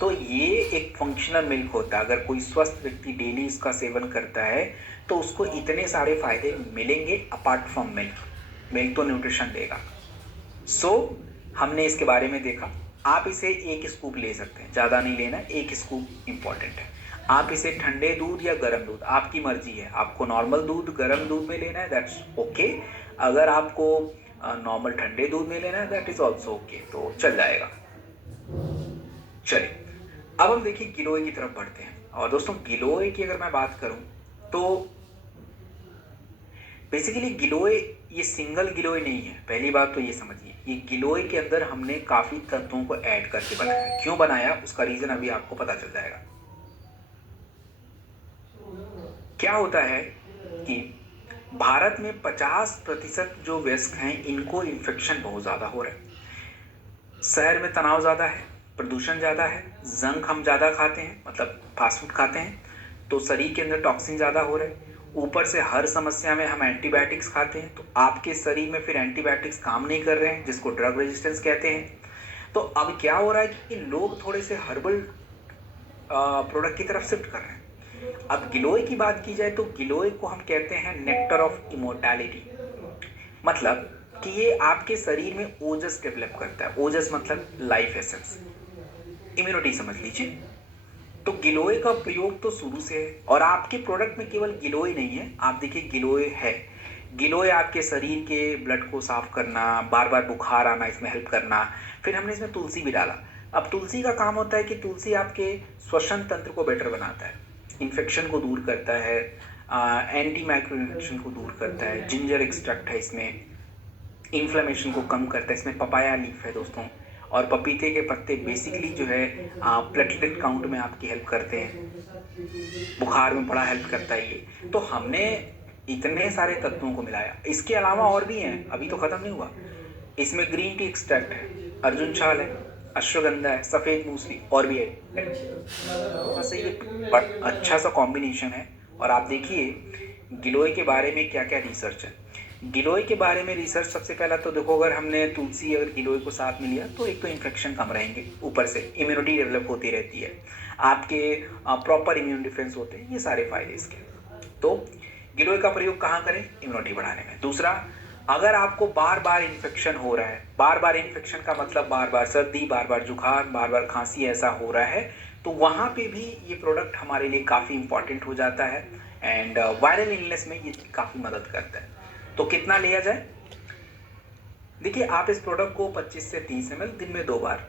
तो ये एक फंक्शनल मिल्क होता है। अगर कोई स्वस्थ व्यक्ति डेली इसका सेवन करता है तो उसको इतने सारे फायदे मिलेंगे अपार्ट फ्रॉम मिल्क। मिल्क तो न्यूट्रिशन देगा। सो हमने इसके बारे में देखा। आप इसे एक स्कूप ले सकते हैं, ज़्यादा नहीं लेना, एक स्कूप इंपॉर्टेंट है। आप इसे ठंडे दूध या गर्म दूध, आपकी मर्जी है, आपको नॉर्मल दूध गर्म दूध में लेना है दैट्स ओके। अगर आपको नॉर्मल ठंडे दूध में लेना है दैट इज ऑल्सो ओके, तो चल जाएगा। चलिए अब हम देखिए गिलोय की तरफ बढ़ते हैं। और दोस्तों गिलोय की अगर मैं बात करूं तो बेसिकली गिलोय ये सिंगल गिलोय नहीं है। पहली बात तो ये समझिए, ये गिलोय के अंदर हमने काफी तत्वों को ऐड करके बनाया है। क्यों बनाया उसका रीजन अभी आपको पता चल जाएगा। क्या होता है कि भारत में 50% जो वयस्क हैं इनको इन्फेक्शन बहुत ज्यादा हो रहा है। शहर में तनाव ज्यादा है, प्रदूषण ज्यादा है, जंक हम ज्यादा खाते हैं, मतलब फास्ट फूड खाते हैं, तो शरीर के अंदर टॉक्सिन ज्यादा हो रहे हैं। ऊपर से हर समस्या में हम एंटीबायोटिक्स खाते हैं, तो आपके शरीर में फिर एंटीबायोटिक्स काम नहीं कर रहे हैं, जिसको ड्रग रेजिस्टेंस कहते हैं। तो अब क्या हो रहा है कि लोग थोड़े से हर्बल प्रोडक्ट की तरफ शिफ्ट कर रहे हैं। अब गिलोय की बात की जाए तो गिलोय को हम कहते हैं नेक्टर ऑफ इमोर्टैलिटी। मतलब कि ये आपके शरीर में ओजस डेवलप करता है। ओजस मतलब लाइफ एसेंस, इम्यूनिटी समझ लीजिए। तो गिलोय का प्रयोग तो शुरू से है, और आपके प्रोडक्ट में केवल गिलोय नहीं है। आप देखिए गिलोय है, गिलोय आपके शरीर के ब्लड को साफ करना, बार बार बुखार आना इसमें हेल्प करना। फिर हमने इसमें तुलसी भी डाला। अब तुलसी का काम होता है कि तुलसी आपके श्वसन तंत्र को बेटर बनाता है, इन्फेक्शन को दूर करता है, एंटी माइक्रो इन्फेक्शन को दूर करता है। जिंजर एक्सट्रैक्ट है इसमें, इन्फ्लेमेशन को कम करता है। इसमें पपाया लीफ है दोस्तों, और पपीते के पत्ते बेसिकली जो है प्लेटलेट काउंट में आपकी हेल्प करते हैं, बुखार में बड़ा हेल्प करता है ये। तो हमने इतने सारे तत्वों को मिलाया। इसके अलावा और भी हैं, अभी तो खत्म नहीं हुआ। इसमें ग्रीन टी एक्सट्रैक्ट है, अर्जुन छाल है, अश्वगंधा है, सफेद मूसली और भी है। सही है, अच्छा सा कॉम्बिनेशन है। और आप देखिए गिलोय के बारे में क्या क्या रिसर्च है। गिलोय के बारे में रिसर्च सबसे पहला तो देखो, अगर हमने तुलसी अगर गिलोय को साथ में लिया तो एक तो इन्फेक्शन कम रहेंगे, ऊपर से इम्यूनिटी डेवलप होती रहती है, आपके प्रॉपर इम्यून डिफेंस होते हैं, ये सारे फायदे इसके। तो गिलोय का प्रयोग कहाँ करें? इम्यूनिटी बढ़ाने में। दूसरा, अगर आपको बार बार इन्फेक्शन हो रहा है, बार बार इन्फेक्शन का मतलब बार बार सर्दी, बार बार जुकाम, बार बार खांसी ऐसा हो रहा है, तो वहाँ पे भी ये प्रोडक्ट हमारे लिए काफ़ी इंपॉर्टेंट हो जाता है। एंड वायरल इलनेस में ये काफ़ी मदद करता है। तो कितना लिया जाए? देखिए आप इस प्रोडक्ट को 25 से 30 ml दिन में 2 बार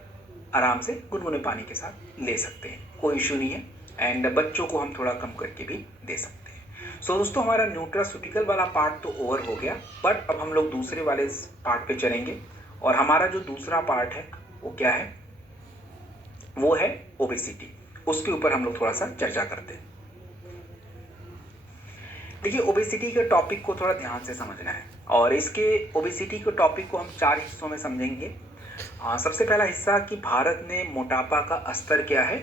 आराम से गुनगुने पानी के साथ ले सकते हैं, कोई इशू नहीं है। एंड बच्चों को हम थोड़ा कम करके भी दे सकते हैं। सो दोस्तों हमारा न्यूट्रास्यूटिकल वाला पार्ट तो ओवर हो गया, बट अब हम लोग दूसरे वाले पार्ट पे चलेंगे। और हमारा जो दूसरा पार्ट है वो क्या है? वो है ओबेसिटी। उसके ऊपर हम लोग थोड़ा सा चर्चा करते हैं। देखिए ओबेसिटी के टॉपिक को थोड़ा ध्यान से समझना है, और इसके ओबेसिटी के टॉपिक को हम 4 हिस्सों में समझेंगे। सबसे पहला हिस्सा कि भारत में मोटापा का स्तर क्या है,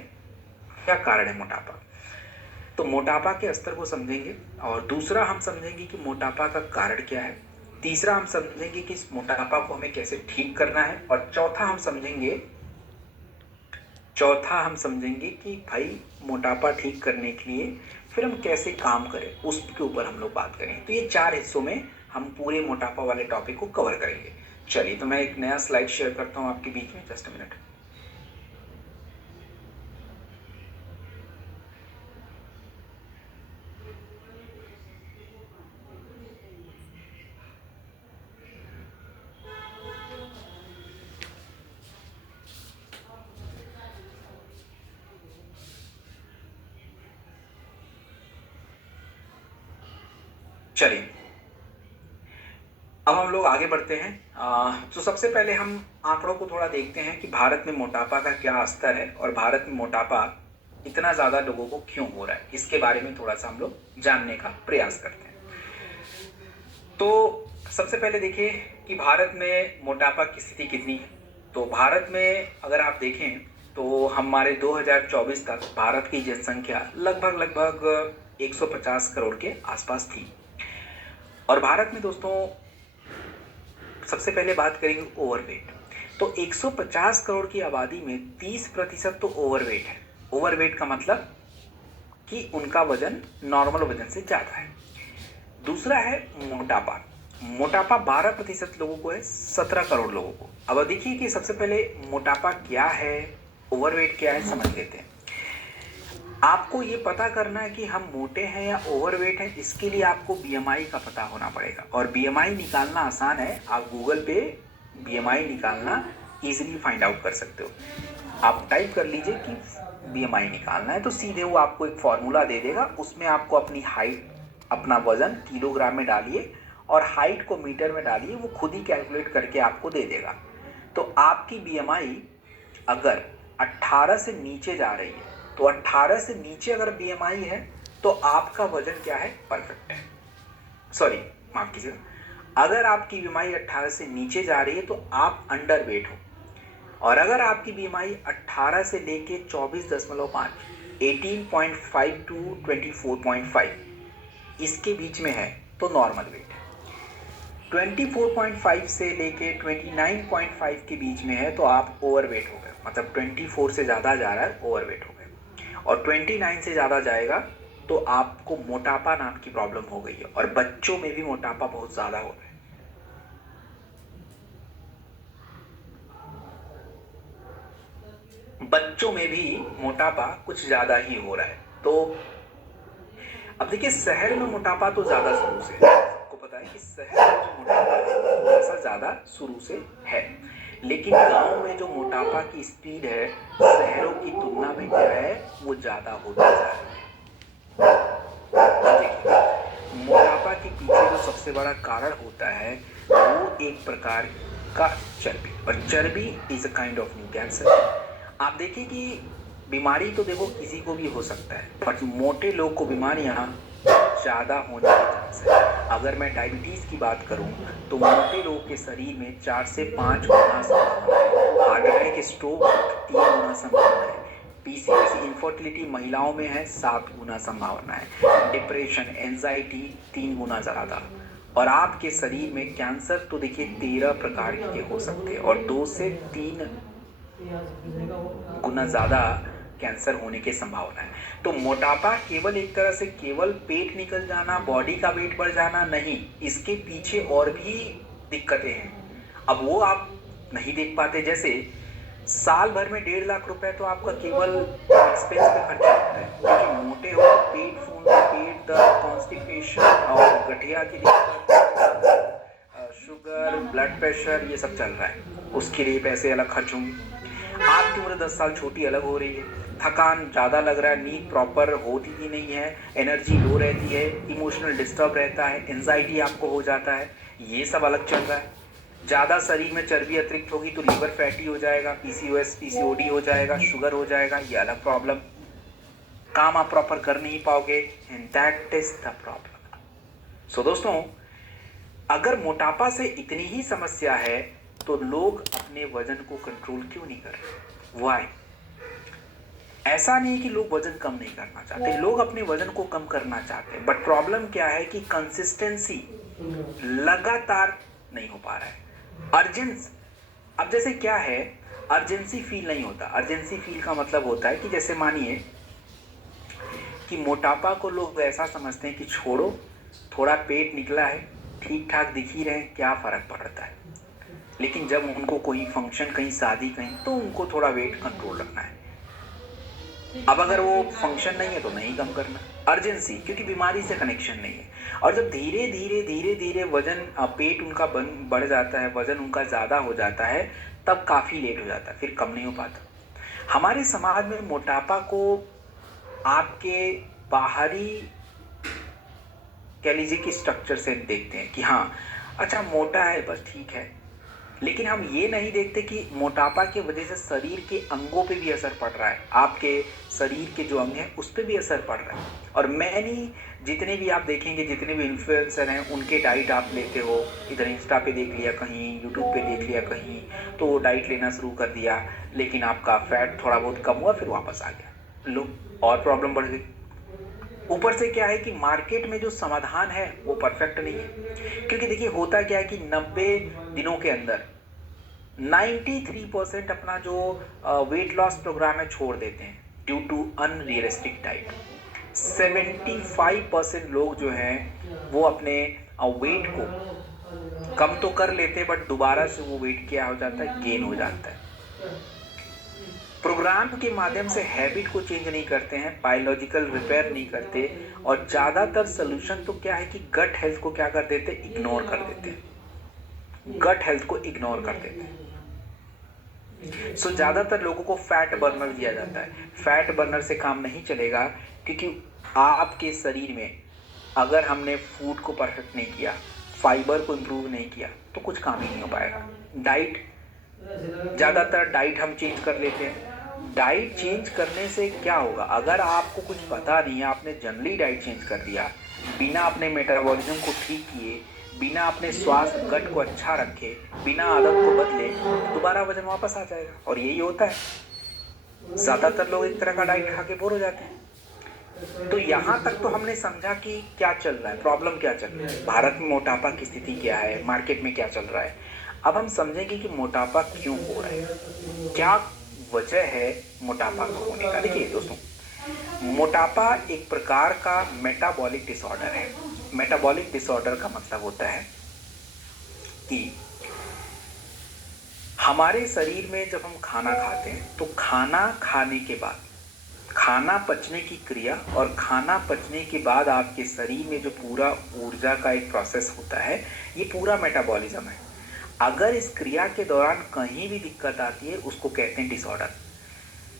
क्या कारण है मोटापा, तो मोटापा के स्तर को समझेंगे। और दूसरा हम समझेंगे कि मोटापा का कारण क्या है। तीसरा हम समझेंगे कि इस मोटापा को हमें कैसे ठीक करना है। और चौथा हम समझेंगे चौथा हम समझेंगे कि भाई मोटापा ठीक करने के लिए फिर हम कैसे काम करें, उसके ऊपर हम लोग बात करेंगे। तो ये 4 हिस्सों में हम पूरे मोटापा वाले टॉपिक को कवर करेंगे। चलिए, तो मैं एक नया स्लाइड शेयर करता हूँ आपके बीच में, जस्ट अ मिनट। चलिए, अब हम लोग आगे बढ़ते हैं। तो सबसे पहले हम आंकड़ों को थोड़ा देखते हैं कि भारत में मोटापा का क्या स्तर है और भारत में मोटापा इतना ज़्यादा लोगों को क्यों हो रहा है, इसके बारे में थोड़ा सा हम लोग जानने का प्रयास करते हैं। तो सबसे पहले देखिए कि भारत में मोटापा की स्थिति कितनी है। तो भारत में अगर आप देखें तो हमारे 2024 तक भारत की जनसंख्या लगभग 150 करोड़ के आसपास थी। और भारत में दोस्तों सबसे पहले बात करेंगे ओवरवेट। तो 150 करोड़ की आबादी में 30% तो ओवरवेट है। ओवरवेट का मतलब कि उनका वजन नॉर्मल वजन से ज़्यादा है। दूसरा है मोटापा। मोटापा 12% लोगों को है, 17 करोड़ लोगों को। अब देखिए कि सबसे पहले मोटापा क्या है, ओवरवेट क्या है, समझ लेते हैं। आपको ये पता करना है कि हम मोटे हैं या ओवरवेट हैं, इसके लिए आपको बीएमआई का पता होना पड़ेगा। और बीएमआई निकालना आसान है, आप गूगल पे बीएमआई निकालना इजीली फाइंड आउट कर सकते हो। आप टाइप कर लीजिए कि बीएमआई निकालना है, तो सीधे वो आपको एक फॉर्मूला दे देगा। उसमें आपको अपनी हाइट, अपना वजन किलोग्राम में डालिए और हाइट को मीटर में डालिए, वो खुद ही कैलकुलेट करके आपको दे देगा। तो आपकी बीएमआई अगर 18 से नीचे जा रही है, तो 18 से नीचे अगर बीएमआई है तो आपका वजन क्या है, परफेक्ट है। सॉरी, माफ कीजिएगा, अगर आपकी बीएमआई 18 से नीचे जा रही है तो आप अंडर वेट हो। और अगर आपकी बीएमआई 18 से लेके 24.5, 18.5 टू 24.5 इसके बीच में है तो नॉर्मल वेट है। 24.5 से लेके 29.5 के बीच में है तो आप ओवरवेट हो गए, मतलब 24 से ज़्यादा जा रहा है, ओवरवेट हो गए। और 29 से ज़्यादा जाएगा तो आपको मोटापा नाम की प्रॉब्लम हो गई है। और बच्चों में भी मोटापा बहुत ज़्यादा हो रहा है। बच्चों में भी मोटापा कुछ ज़्यादा ही हो रहा है। तो अब देखिए, शहर में मोटापा तो ज़्यादा शुरू से है, आपको पता है कि शहर में जो मोटापा है थोड़ा सा ज़्यादा शुरू से है। लेकिन गांव में जो मोटापा की स्पीड है शहरों की तुलना में क्या है, वो ज़्यादा होता जा रहा है। अब देखिए, मोटापा के पीछे जो सबसे बड़ा कारण होता है वो एक प्रकार का चर्बी, और चर्बी is a kind of new cancer. आप देखिए कि बीमारी तो देखो किसी को भी हो सकता है, बट मोटे लोग को बीमारियां ज़्यादा होने के चांस है। अगर मैं डायबिटीज़ की बात करूं तो मोटे लोगों के शरीर में 4 से 5 गुना संभावना है। हार्ट अटैक, स्ट्रोक 3 गुना संभावना है। पीसीओएस इनफर्टिलिटी महिलाओं में है, 7 गुना संभावना है। डिप्रेशन, एंजाइटी 3 गुना ज़्यादा। और आपके शरीर में कैंसर तो देखिए 13 प्रकार के हो सकते हैं और 2 से 3 गुना ज़्यादा कैंसर होने की संभावना है। तो मोटापा केवल एक तरह से केवल पेट निकल जाना, बॉडी का वेट बढ़ जाना नहीं, इसके पीछे और भी दिक्कतें हैं। अब वो आप नहीं देख पाते। जैसे साल भर में 1.5 लाख रुपए तो आपका केवल एक्सपेंस पे खर्चा होता है, क्योंकि मोटे हो तो पेट फूलना, पेट दर्द, कॉन्स्टिपेशन और गठिया की दिक्कत, शुगर, ब्लड प्रेशर, ये सब चल रहा है। उसके लिए पैसे अलग खर्च होंगे। आपकी उम्र 10 साल छोटी अलग हो रही है, थकान ज़्यादा लग रहा है, नींद प्रॉपर होती ही नहीं है, एनर्जी लो रहती है, इमोशनल डिस्टर्ब रहता है, एंजाइटी आपको हो जाता है, ये सब अलग चल रहा है। ज़्यादा शरीर में चर्बी अतिरिक्त होगी तो लीवर फैटी हो जाएगा, पीसीओएस पीसीओडी हो जाएगा, शुगर हो जाएगा, ये अलग प्रॉब्लम। काम आप प्रॉपर कर नहीं पाओगे, and that is the problem. So दोस्तों, अगर मोटापा से इतनी ही समस्या है तो लोग अपने वजन को कंट्रोल क्यों नहीं कर रहे? व्हाई? ऐसा नहीं कि लोग वजन कम नहीं करना चाहते, लोग अपने वजन को कम करना चाहते हैं, बट प्रॉब्लम क्या है कि कंसिस्टेंसी लगातार नहीं हो पा रहा है। अर्जेंस, अब जैसे क्या है, अर्जेंसी फील नहीं होता। अर्जेंसी फील का मतलब होता है कि जैसे मानिए कि मोटापा को लोग ऐसा समझते हैं कि छोड़ो, थोड़ा पेट निकला है, ठीक ठाक दिख ही रहे, क्या फर्क पड़ता है। लेकिन जब उनको कोई फंक्शन, कहीं शादी, कहीं, तो उनको थोड़ा वेट कंट्रोल रखना है। अब अगर वो फंक्शन नहीं है तो नहीं कम करना। अर्जेंसी, क्योंकि बीमारी से कनेक्शन नहीं है। और जब धीरे धीरे धीरे धीरे वजन, पेट उनका बढ़ जाता है, वजन उनका ज़्यादा हो जाता है, तब काफ़ी लेट हो जाता है, फिर कम नहीं हो पाता। हमारे समाज में मोटापा को आपके बाहरी, कह लीजिए कि स्ट्रक्चर से देखते हैं कि हाँ अच्छा मोटा है, बस ठीक है। लेकिन हम ये नहीं देखते कि मोटापा की वजह से शरीर के अंगों पे भी असर पड़ रहा है, आपके शरीर के जो अंग हैं उस पर भी असर पड़ रहा है। और मैंने जितने भी आप देखेंगे, जितने भी इन्फ्लुएंसर हैं, उनके डाइट आप लेते हो, इधर इंस्टा पे देख लिया, कहीं यूट्यूब पे देख लिया, कहीं तो डाइट लेना शुरू कर दिया, लेकिन आपका फैट थोड़ा बहुत कम हुआ, फिर वापस आ गया, लो और प्रॉब्लम बढ़ गई। ऊपर से क्या है कि मार्केट में जो समाधान है वो परफेक्ट नहीं है। क्योंकि देखिए होता क्या है कि 90 दिनों के अंदर 93% अपना जो वेट लॉस प्रोग्राम है छोड़ देते हैं ड्यू टू अनरियलिस्टिक डाइट। 75% लोग जो हैं वो अपने वेट को कम तो कर लेते हैं, बट दोबारा से वो वेट क्या हो जाता है, गेन हो जाता है। प्रोग्राम के माध्यम से हैबिट को चेंज नहीं करते हैं, बायोलॉजिकल रिपेयर नहीं करते, और ज़्यादातर सोल्यूशन तो क्या है कि गट हेल्थ को क्या कर देते हैं, इग्नोर कर देते हैं। गट हेल्थ को इग्नोर कर देते हैं। सो ज़्यादातर लोगों को फैट बर्नर दिया जाता है। फैट बर्नर से काम नहीं चलेगा, क्योंकि आपके शरीर में अगर हमने फूड को परफेक्ट नहीं किया, फाइबर को इम्प्रूव नहीं किया, तो कुछ काम ही नहीं हो पाएगा। डाइट, ज़्यादातर डाइट हम चेंज कर लेते हैं। डाइट चेंज करने से क्या होगा, अगर आपको कुछ पता नहीं है, आपने जनरली डाइट चेंज कर दिया, बिना अपने मेटाबॉलिज्म को ठीक किए, बिना अपने स्वास्थ्य गट को अच्छा रखे, बिना आदत को बदले, दोबारा वजन वापस आ जाएगा। और यही होता है, ज़्यादातर लोग एक तरह का डाइट खा के बोर हो जाते हैं। तो यहाँ तक तो हमने समझा कि क्या चल रहा है, प्रॉब्लम क्या चल रहा है, भारत में मोटापा की स्थिति क्या है, मार्केट में क्या चल रहा है। अब हम समझेंगे कि मोटापा क्यों हो रहा है, क्या वजह है मोटापा का होने का। देखिए दोस्तों, मोटापा एक प्रकार का मेटाबॉलिक डिसऑर्डर है। मेटाबॉलिक डिसऑर्डर का मतलब होता है कि हमारे शरीर में जब हम खाना खाते हैं तो खाना खाने के बाद, खाना पचने की क्रिया और खाना पचने के बाद आपके शरीर में जो पूरा ऊर्जा का एक प्रोसेस होता है, ये पूरा मेटाबॉलिज्म है। अगर इस क्रिया के दौरान कहीं भी दिक्कत आती है, उसको कहते हैं डिसऑर्डर।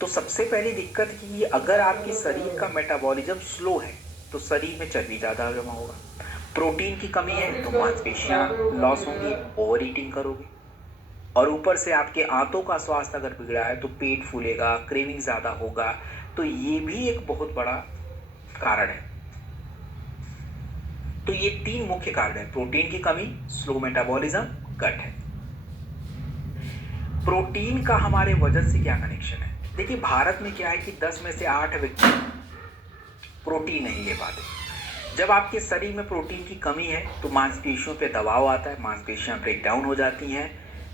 तो सबसे पहली दिक्कत ये, अगर आपके शरीर का मेटाबॉलिज्म स्लो है तो शरीर में चर्बी ज़्यादा जमा होगा। प्रोटीन की कमी है तो मांसपेशियां लॉस होंगी, ओवर ईटिंग करोगे। और ऊपर से आपके आंतों का स्वास्थ्य अगर बिगड़ा है तो पेट फूलेगा, क्रेविंग ज़्यादा होगा। तो ये भी एक बहुत बड़ा कारण है। तो ये 3 मुख्य कारण है, प्रोटीन की कमी, स्लो मेटाबॉलिज्म, गट है। प्रोटीन का हमारे वजन से क्या कनेक्शन है। देखिए भारत में क्या है कि 10 में से 8 व्यक्ति प्रोटीन नहीं ले पाते। जब आपके शरीर में प्रोटीन की कमी है तो मांसपेशियों पे दबाव आता है, मांसपेशियां ब्रेक डाउन हो जाती हैं,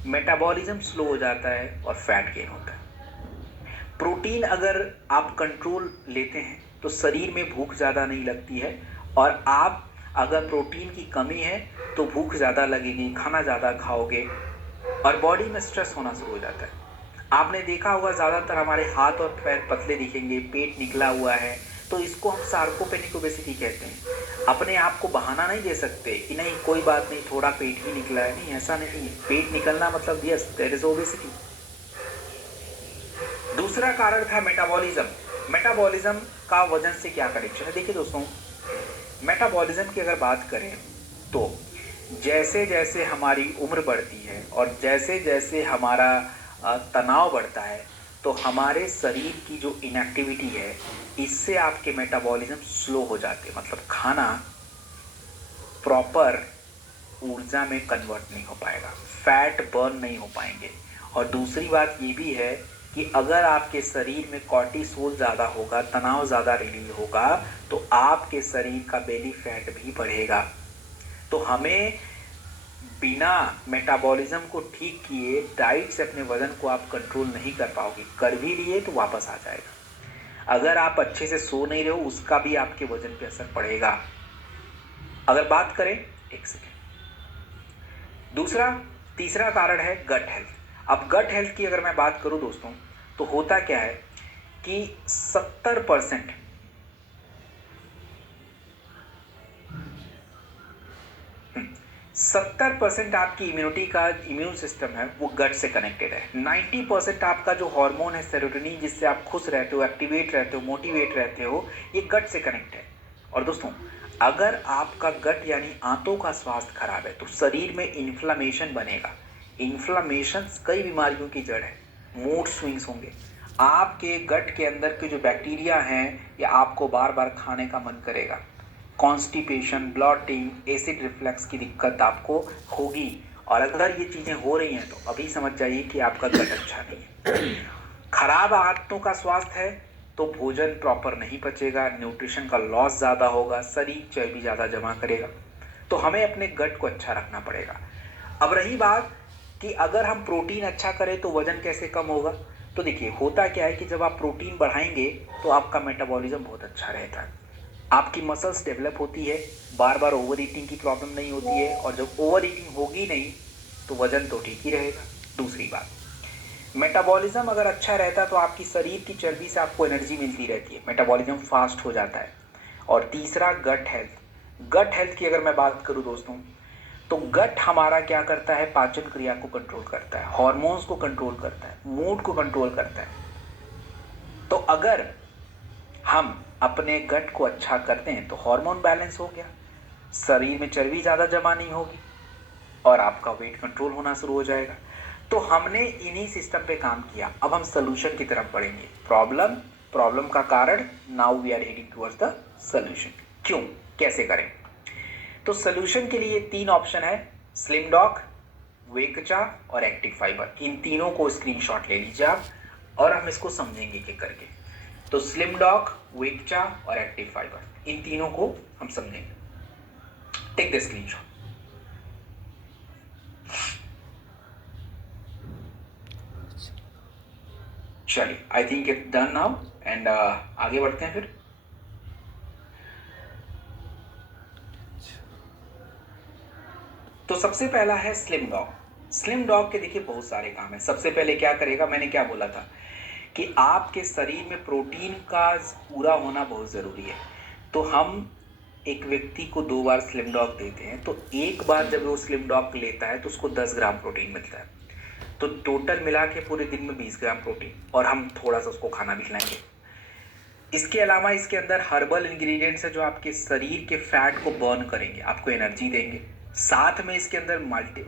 मेटाबॉलिज्म स्लो हो जाता है और फैट गेन होता है। प्रोटीन अगर आप कंट्रोल लेते हैं तो शरीर में भूख ज़्यादा नहीं लगती है, और आप अगर प्रोटीन की कमी है तो भूख ज़्यादा लगेगी, खाना ज़्यादा खाओगे और बॉडी में स्ट्रेस होना शुरू हो जाता है। आपने देखा होगा ज़्यादातर हमारे हाथ और पैर पतले दिखेंगे, पेट निकला हुआ है, तो इसको हम सार्कोपेनिक ओबेसिटी कहते हैं। अपने आप को बहाना नहीं दे सकते कि नहीं कोई बात नहीं, थोड़ा पेट ही निकला है, नहीं ऐसा नहीं है। पेट निकलना मतलब यस देयर इज ओबेसिटी। दूसरा कारण था मेटाबॉलिज्म। मेटाबॉलिज्म का वजन से क्या कनेक्शन है। देखिए दोस्तों, मेटाबॉलिज्म की अगर बात करें तो जैसे जैसे हमारी उम्र बढ़ती है और जैसे जैसे हमारा तनाव बढ़ता है, तो हमारे शरीर की जो इनएक्टिविटी है, इससे आपके मेटाबॉलिज्म स्लो हो जाते हैं। मतलब खाना प्रॉपर ऊर्जा में कन्वर्ट नहीं हो पाएगा, फैट बर्न नहीं हो पाएंगे। और दूसरी बात ये भी है कि अगर आपके शरीर में कॉर्टिसोल ज़्यादा होगा, तनाव ज़्यादा रिलीज होगा, तो आपके शरीर का बेली फैट भी बढ़ेगा। तो हमें बिना मेटाबॉलिज्म को ठीक किए डाइट से अपने वजन को आप कंट्रोल नहीं कर पाओगे। कर भी लिए तो वापस आ जाएगा। अगर आप अच्छे से सो नहीं रहे हो, उसका भी आपके वजन पे असर पड़ेगा। अगर बात करें, एक सेकेंड, दूसरा तीसरा कारण है गट हेल्थ। अब गट हेल्थ की अगर मैं बात करूं दोस्तों, तो होता क्या है कि 70% 70% आपकी इम्यूनिटी का इम्यून सिस्टम है वो गट से कनेक्टेड है। 90% आपका जो हार्मोन है सेरोटोनिन, जिससे आप खुश रहते हो, एक्टिवेट रहते हो, मोटिवेट रहते हो, ये गट से कनेक्ट है। और दोस्तों, अगर आपका गट यानी आंतों का स्वास्थ्य खराब है तो शरीर में इन्फ्लामेशन बनेगा। इन्फ्लामेशन कई बीमारियों की जड़ है। मूड स्विंग्स होंगे, आपके गट के अंदर के जो बैक्टीरिया हैं या आपको बार बार खाने का मन करेगा, कॉन्स्टिपेशन, ब्लॉटिंग, एसिड रिफ्लक्स की दिक्कत आपको होगी। और अगर ये चीजें हो रही हैं तो अभी समझ जाइए कि आपका गट अच्छा नहीं है। खराब आंतों का स्वास्थ्य है तो भोजन प्रॉपर नहीं पचेगा, न्यूट्रिशन का लॉस ज्यादा होगा, शरीर चर्बी ज्यादा जमा करेगा। तो हमें अपने गट को अच्छा रखना पड़ेगा। अब रही बात कि अगर हम प्रोटीन अच्छा करें तो वजन कैसे कम होगा, तो देखिए होता क्या है कि जब आप प्रोटीन बढ़ाएंगे तो आपका मेटाबॉलिज्म बहुत अच्छा रहता है, आपकी मसल्स डेवलप होती है, बार बार ओवर ईटिंग की प्रॉब्लम नहीं होती है। और जब ओवर ईटिंग होगी नहीं तो वजन तो ठीक ही रहेगा। दूसरी बात, मेटाबॉलिज्म अगर अच्छा रहता तो आपकी शरीर की चर्बी से आपको एनर्जी मिलती रहती है, मेटाबॉलिज्म फास्ट हो जाता है। और तीसरा गट हेल्थ। गट हेल्थ की अगर मैं बात करूं दोस्तों, तो गट हमारा क्या करता है, पाचन क्रिया को कंट्रोल करता है, हार्मोन्स को कंट्रोल करता है, मूड को कंट्रोल करता है। तो अगर हम अपने गट को अच्छा करते हैं तो हार्मोन बैलेंस हो गया, शरीर में चर्बी ज्यादा जमा नहीं होगी और आपका वेट कंट्रोल होना शुरू हो जाएगा। तो हमने इन्हीं सिस्टम पे काम किया। अब हम सोल्यूशन की तरफ बढ़ेंगे। प्रॉब्लम, प्रॉब्लम का कारण, now we are heading towards the solution. क्यों, कैसे करें? तो सोल्यूशन के लिए 3 ऑप्शन है, स्लिम डॉग, वेकचा और एक्टिव फाइबर। इन तीनों को स्क्रीनशॉट ले लीजिए आप और हम इसको समझेंगे कि करके। तो स्लिम डॉग, वेकचा और एक्टिव फाइबर, इन तीनों को हम समझेंगे। Take the screenshot. चलिए, I think it's done now and आगे बढ़ते हैं फिर। तो सबसे पहला है स्लिम डॉग। स्लिम डॉग के देखिए बहुत सारे काम है। सबसे पहले क्या करेगा, मैंने क्या बोला था कि आपके शरीर में प्रोटीन का पूरा होना बहुत जरूरी है। तो हम एक व्यक्ति को 2 बार स्लिम डॉग देते हैं, तो एक बार जब वो स्लिम डॉग लेता है तो उसको 10 ग्राम प्रोटीन मिलता है। तो टोटल मिला के पूरे दिन में 20 ग्राम प्रोटीन, और हम थोड़ा सा उसको खाना भी खिलाएंगे। इसके अलावा इसके अंदर हर्बल इंग्रेडिएंट्स है जो आपके शरीर के फैट को बर्न करेंगे, आपको एनर्जी देंगे। साथ में इसके अंदर मल्टी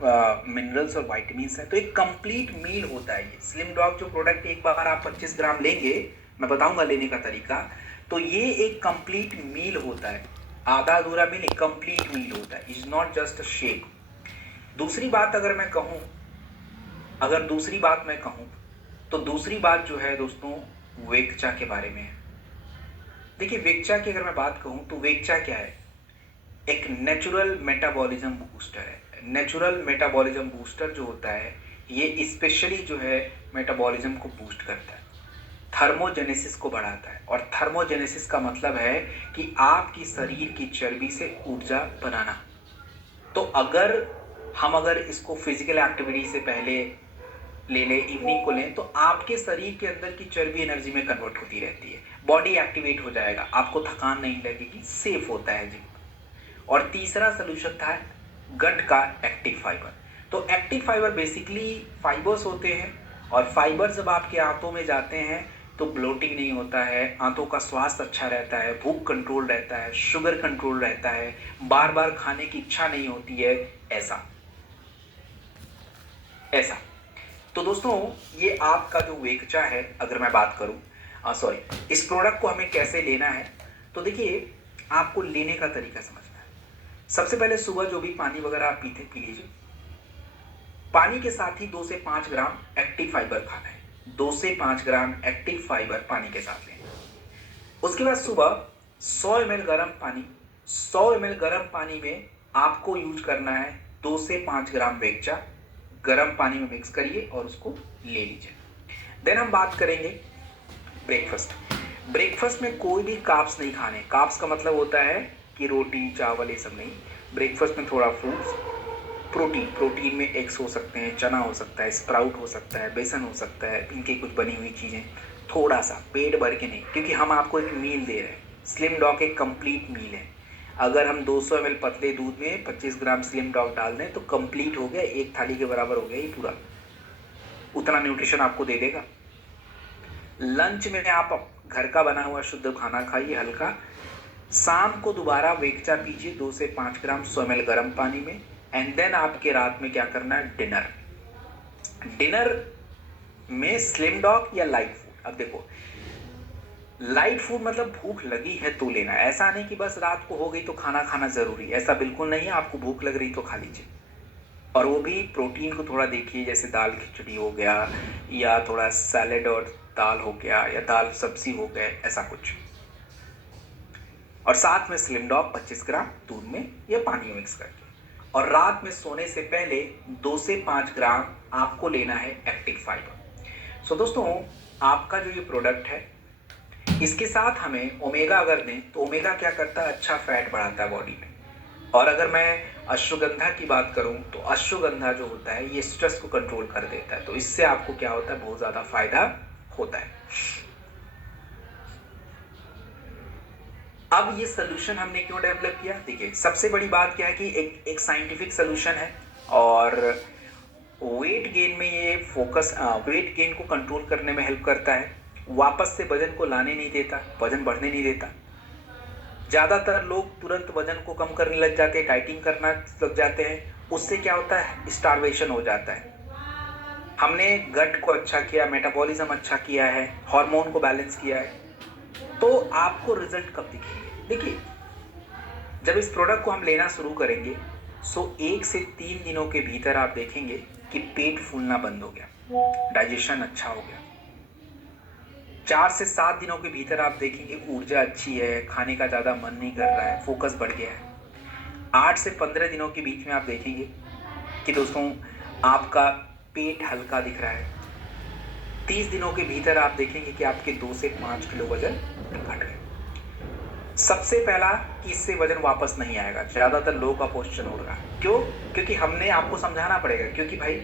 मिनरल्स और विटामिन है। तो एक कंप्लीट मील होता है ये स्लिम डॉग जो प्रोडक्ट। एक बार आप 25 ग्राम लेंगे, मैं बताऊंगा लेने का तरीका। तो ये एक कंप्लीट मील होता है, आधा अधूरा मील, एक कंप्लीट मील होता है, is not just a shake. दूसरी बात अगर मैं कहूं, तो दूसरी बात जो है दोस्तों, वेकचा के बारे में है। देखिए वेकचा की अगर मैं बात कहूं तो वेकचा क्या है, एक नेचुरल मेटाबॉलिज्म बूस्टर है। नेचुरल मेटाबॉलिज्म बूस्टर जो होता है ये स्पेशली जो है मेटाबॉलिज्म को बूस्ट करता है, थर्मोजेनेसिस को बढ़ाता है। और थर्मोजेनेसिस का मतलब है कि आपकी शरीर की चर्बी से ऊर्जा बनाना। तो अगर इसको फिजिकल एक्टिविटी से पहले ले लें, इवनिंग को लें, तो आपके शरीर के अंदर की चर्बी एनर्जी में कन्वर्ट होती रहती है, बॉडी एक्टिवेट हो जाएगा, आपको थकान नहीं लगेगी, सेफ होता है जी। और तीसरा सोल्यूशन था गट का एक्टिव फाइबर। तो एक्टिव फाइबर बेसिकली फाइबर्स होते हैं, और फाइबर जब आपके आंतों में जाते हैं तो ब्लोटिंग नहीं होता है, आंतों का स्वास्थ्य अच्छा रहता है, भूख कंट्रोल रहता है, शुगर कंट्रोल रहता है, बार बार खाने की इच्छा नहीं होती है, ऐसा ऐसा। तो दोस्तों ये आपका जो वेकचा है, अगर मैं बात करूं, सॉरी, इस प्रोडक्ट को हमें कैसे लेना है, तो देखिए आपको लेने का तरीका समझना है। सबसे पहले सुबह जो भी पानी वगैरह आप पी लीजिए। पानी के साथ ही 2 से 5 ग्राम एक्टिव फाइबर खाना है। 2 से 5 ग्राम एक्टिव फाइबर पानी के साथ लेना। उसके बाद सुबह 100 ml गर्म पानी, 100 ml गर्म पानी में आपको यूज करना है 2 से 5 ग्राम वेगचा गर्म पानी में मिक्स करिए और उसको ले लीजिए। देन हम बात करेंगे ब्रेकफास्ट। ब्रेकफास्ट में कोई भी कार्ब्स नहीं खाने। कार्ब्स का मतलब होता है कि रोटी चावल ये सब नहीं। ब्रेकफास्ट में थोड़ा फ्रूट्स, प्रोटीन में एग्स हो सकते हैं, चना हो सकता है, स्प्राउट हो सकता है, बेसन हो सकता है, इनकी कुछ बनी हुई चीज़ें, थोड़ा सा पेट भर के नहीं, क्योंकि हम आपको एक मील दे रहे हैं। स्लिम डॉग एक कंप्लीट मील है। अगर हम 200 ml पतले दूध में 25 ग्राम स्लिम डॉग डाल दें तो कंप्लीट हो गया, एक थाली के बराबर हो गया ये पूरा, उतना न्यूट्रिशन आपको दे देगा। लंच में आप घर का बना हुआ शुद्ध खाना खाइए हल्का। शाम को दोबारा वेगचा पीजिए 2 से 5 ग्राम 100 ml गर्म पानी में। एंड देन आपके रात में क्या करना है, डिनर। डिनर में स्लिम डॉग या लाइट फूड। अब देखो, लाइट फूड मतलब भूख लगी है तो लेना है, ऐसा नहीं कि बस रात को हो गई तो खाना खाना जरूरी, ऐसा बिल्कुल नहीं है। आपको भूख लग रही तो खा लीजिए, और वो भी प्रोटीन को थोड़ा देखिए, जैसे दाल खिचड़ी हो गया या थोड़ा सैलेड और दाल हो गया या दाल सब्जी हो गए, ऐसा कुछ। और साथ में स्लिम डॉग 25 ग्राम दूध में या पानी में मिक्स करके। और रात में सोने से पहले 2 से 5 ग्राम आपको लेना है एक्टिव फाइबर। सो दोस्तों, आपका जो ये प्रोडक्ट है, इसके साथ हमें ओमेगा अगर दें तो ओमेगा क्या करता है, अच्छा फैट बढ़ाता है बॉडी में। और अगर मैं अश्वगंधा की बात करूं तो अश्वगंधा जो होता है ये स्ट्रेस को कंट्रोल कर देता है, तो इससे आपको क्या होता है, बहुत ज्यादा फायदा होता है। अब ये सोल्यूशन हमने क्यों डेवलप किया, देखिए सबसे बड़ी बात क्या है कि एक साइंटिफिक सोल्यूशन है, और वेट गेन में ये फोकस, वेट गेन को कंट्रोल करने में हेल्प करता है, वापस से वजन को लाने नहीं देता, वजन बढ़ने नहीं देता। ज़्यादातर लोग तुरंत वजन को कम करने लग जाते हैं, डाइटिंग करना लग जाते हैं, उससे क्या होता है, स्टार्वेशन हो जाता है। हमने गट को अच्छा किया, मेटाबॉलिज्म अच्छा किया है, हार्मोन को बैलेंस किया है, तो आपको रिजल्ट कब दिखेंगे, देखिए जब इस प्रोडक्ट को हम लेना शुरू करेंगे, सो 1 से 3 दिनों के भीतर आप देखेंगे कि पेट फूलना बंद हो गया, डाइजेशन अच्छा हो गया। 4 से 7 दिनों के भीतर आप देखेंगे ऊर्जा अच्छी है, खाने का ज़्यादा मन नहीं कर रहा है, फोकस बढ़ गया है। 8 से 15 दिनों के बीच में आप देखेंगे कि दोस्तों आपका पेट हल्का दिख रहा है। 30 दिनों के भीतर आप देखेंगे कि आपके 2 से 5 किलो वजन घट गए। सबसे पहला कि इससे वजन वापस नहीं आएगा, ज़्यादातर लोगों का क्वेश्चन हो रहा है, क्यों, क्योंकि हमने आपको समझाना पड़ेगा, क्योंकि भाई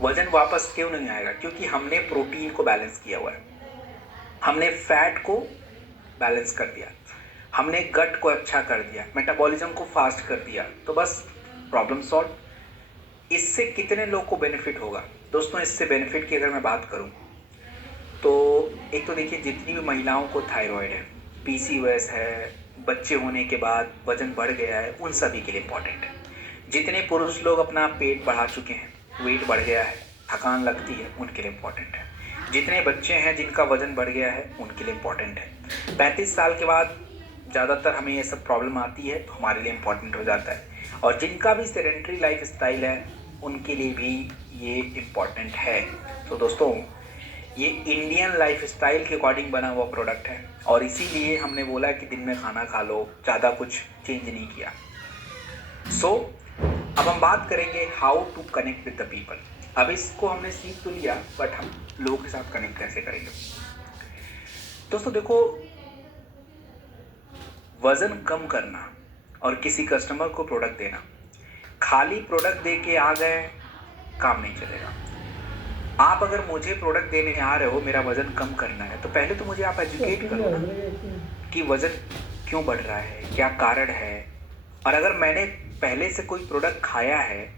वजन वापस क्यों नहीं आएगा, क्योंकि हमने प्रोटीन को बैलेंस किया हुआ है, हमने फैट को बैलेंस कर दिया, हमने गट को अच्छा कर दिया, मेटाबॉलिज्म को फास्ट कर दिया, तो बस प्रॉब्लम सॉल्व। इससे कितने लोग को बेनिफिट होगा दोस्तों, इससे बेनिफिट की अगर मैं बात करूं तो एक तो देखिए, जितनी भी महिलाओं को थायराइड है, पीसीओएस है, बच्चे होने के बाद वजन बढ़ गया है, उन सभी के लिए इंपॉर्टेंट है। जितने पुरुष लोग अपना पेट बढ़ा चुके हैं, वेट बढ़ गया है, थकान लगती है, उनके लिए इंपॉर्टेंट है। जितने बच्चे हैं जिनका वजन बढ़ गया है, उनके लिए इंपॉर्टेंट है। 35 साल के बाद ज़्यादातर हमें ये सब प्रॉब्लम आती है, तो हमारे लिए इंपॉर्टेंट हो जाता है। और जिनका भी सेडेंट्री लाइफ स्टाइल है, उनके लिए भी ये इम्पॉर्टेंट है। तो दोस्तों, ये इंडियन लाइफ स्टाइल के अकॉर्डिंग बना हुआ प्रोडक्ट है, और इसीलिए हमने बोला कि दिन में खाना खा लो, ज़्यादा कुछ चेंज नहीं किया। सो अब हम बात करेंगे how to connect with the people. अब इसको हमने सीख तो लिया, बट हम लोगों के साथ कनेक्ट कैसे करेंगे। दोस्तों देखो, वजन कम करना और किसी कस्टमर को प्रोडक्ट देना, खाली प्रोडक्ट दे के आ गए काम नहीं चलेगा। आप अगर मुझे प्रोडक्ट देने आ रहे हो, मेरा वजन कम करना है, तो पहले तो मुझे आप एजुकेट करो ना कि वजन क्यों बढ़ रहा है, क्या कारण है। और अगर मैंने पहले से कोई प्रोडक्ट खाया है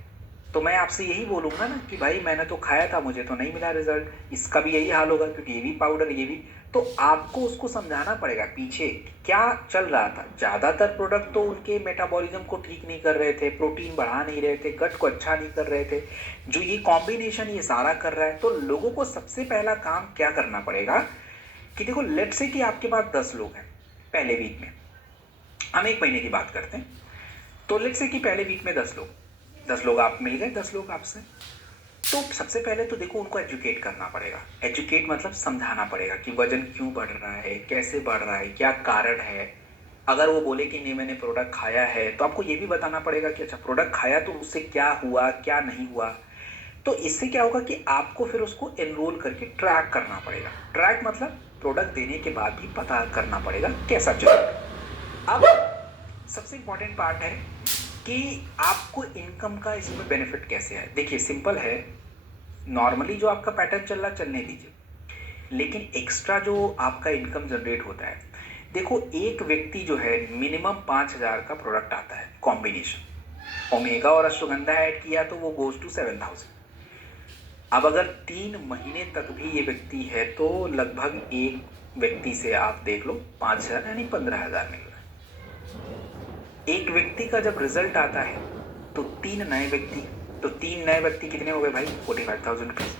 तो मैं आपसे यही बोलूंगा ना कि भाई मैंने तो खाया था, मुझे तो नहीं मिला रिजल्ट, इसका भी यही हाल होगा, क्योंकि ये भी पाउडर, ये भी। तो आपको उसको समझाना पड़ेगा पीछे क्या चल रहा था। ज़्यादातर प्रोडक्ट तो उनके मेटाबॉलिज्म को ठीक नहीं कर रहे थे, प्रोटीन बढ़ा नहीं रहे थे, गट को अच्छा नहीं कर रहे थे। जो ये कॉम्बिनेशन ये सारा कर रहा है, तो लोगों को सबसे पहला काम क्या करना पड़ेगा कि देखो, लेट से कि आपके पास 10 लोग हैं पहले वीक में, हम 1 महीने की बात करते हैं, तो लेट से कि पहले वीक में 10 लोग आप मिल गए, 10 लोग आपसे। तो सबसे पहले तो देखो, उनको एजुकेट करना पड़ेगा। एजुकेट मतलब समझाना पड़ेगा कि वजन क्यों बढ़ रहा है, कैसे बढ़ रहा है, क्या कारण है। अगर वो बोले कि नहीं मैंने प्रोडक्ट खाया है, तो आपको ये भी बताना पड़ेगा कि अच्छा प्रोडक्ट खाया तो उससे क्या हुआ क्या नहीं हुआ। तो इससे क्या होगा कि आपको फिर उसको एनरोल करके ट्रैक करना पड़ेगा। ट्रैक मतलब प्रोडक्ट देने के बाद भी पता करना पड़ेगा कैसा चल रहा है। अब सबसे इंपॉर्टेंट पार्ट है कि आपको इनकम का इसमें बेनिफिट कैसे है। देखिए सिंपल है, नॉर्मली जो आपका पैटर्न चल रहा चलने दीजिए, लेकिन एक्स्ट्रा जो आपका इनकम जनरेट होता है, देखो एक व्यक्ति जो है मिनिमम 5,000 का प्रोडक्ट आता है कॉम्बिनेशन, ओमेगा और अश्वगंधा ऐड किया तो वो गोज टू 7,000। अब अगर 3 महीने तक भी ये व्यक्ति है तो लगभग एक व्यक्ति से आप देख लो 5,000 यानी 15,000 मिल रहा है। एक व्यक्ति का जब रिजल्ट आता है तो 3 नए व्यक्ति, तो 3 नए व्यक्ति कितने हो गए भाई, 45,000 रुपीज।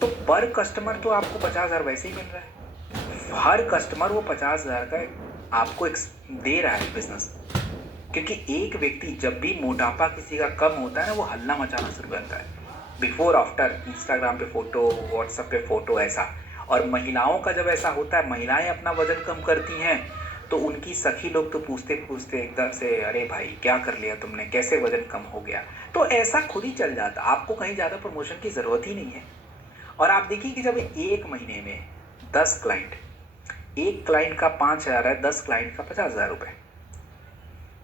तो पर कस्टमर तो आपको 50,000 वैसे ही मिल रहा है। हर कस्टमर वो 50,000 का आपको दे रहा है बिजनेस, क्योंकि एक व्यक्ति जब भी मोटापा किसी का कम होता है ना, वो हल्ला मचाना शुरू करता है, बिफोर आफ्टर इंस्टाग्राम पे फोटो, व्हाट्सएप पे फोटो ऐसा। और महिलाओं का जब ऐसा होता है, महिलाएं अपना वजन कम करती हैं तो उनकी सखी लोग तो पूछते पूछते एकदम से अरे भाई क्या कर लिया तुमने, कैसे वजन कम हो गया। तो ऐसा खुद ही चल जाता, आपको कहीं ज़्यादा प्रमोशन की ज़रूरत ही नहीं है। और आप देखिए कि जब एक महीने में 10 क्लाइंट, एक क्लाइंट का 5,000 है, 10 क्लाइंट का 50,000 रुपये,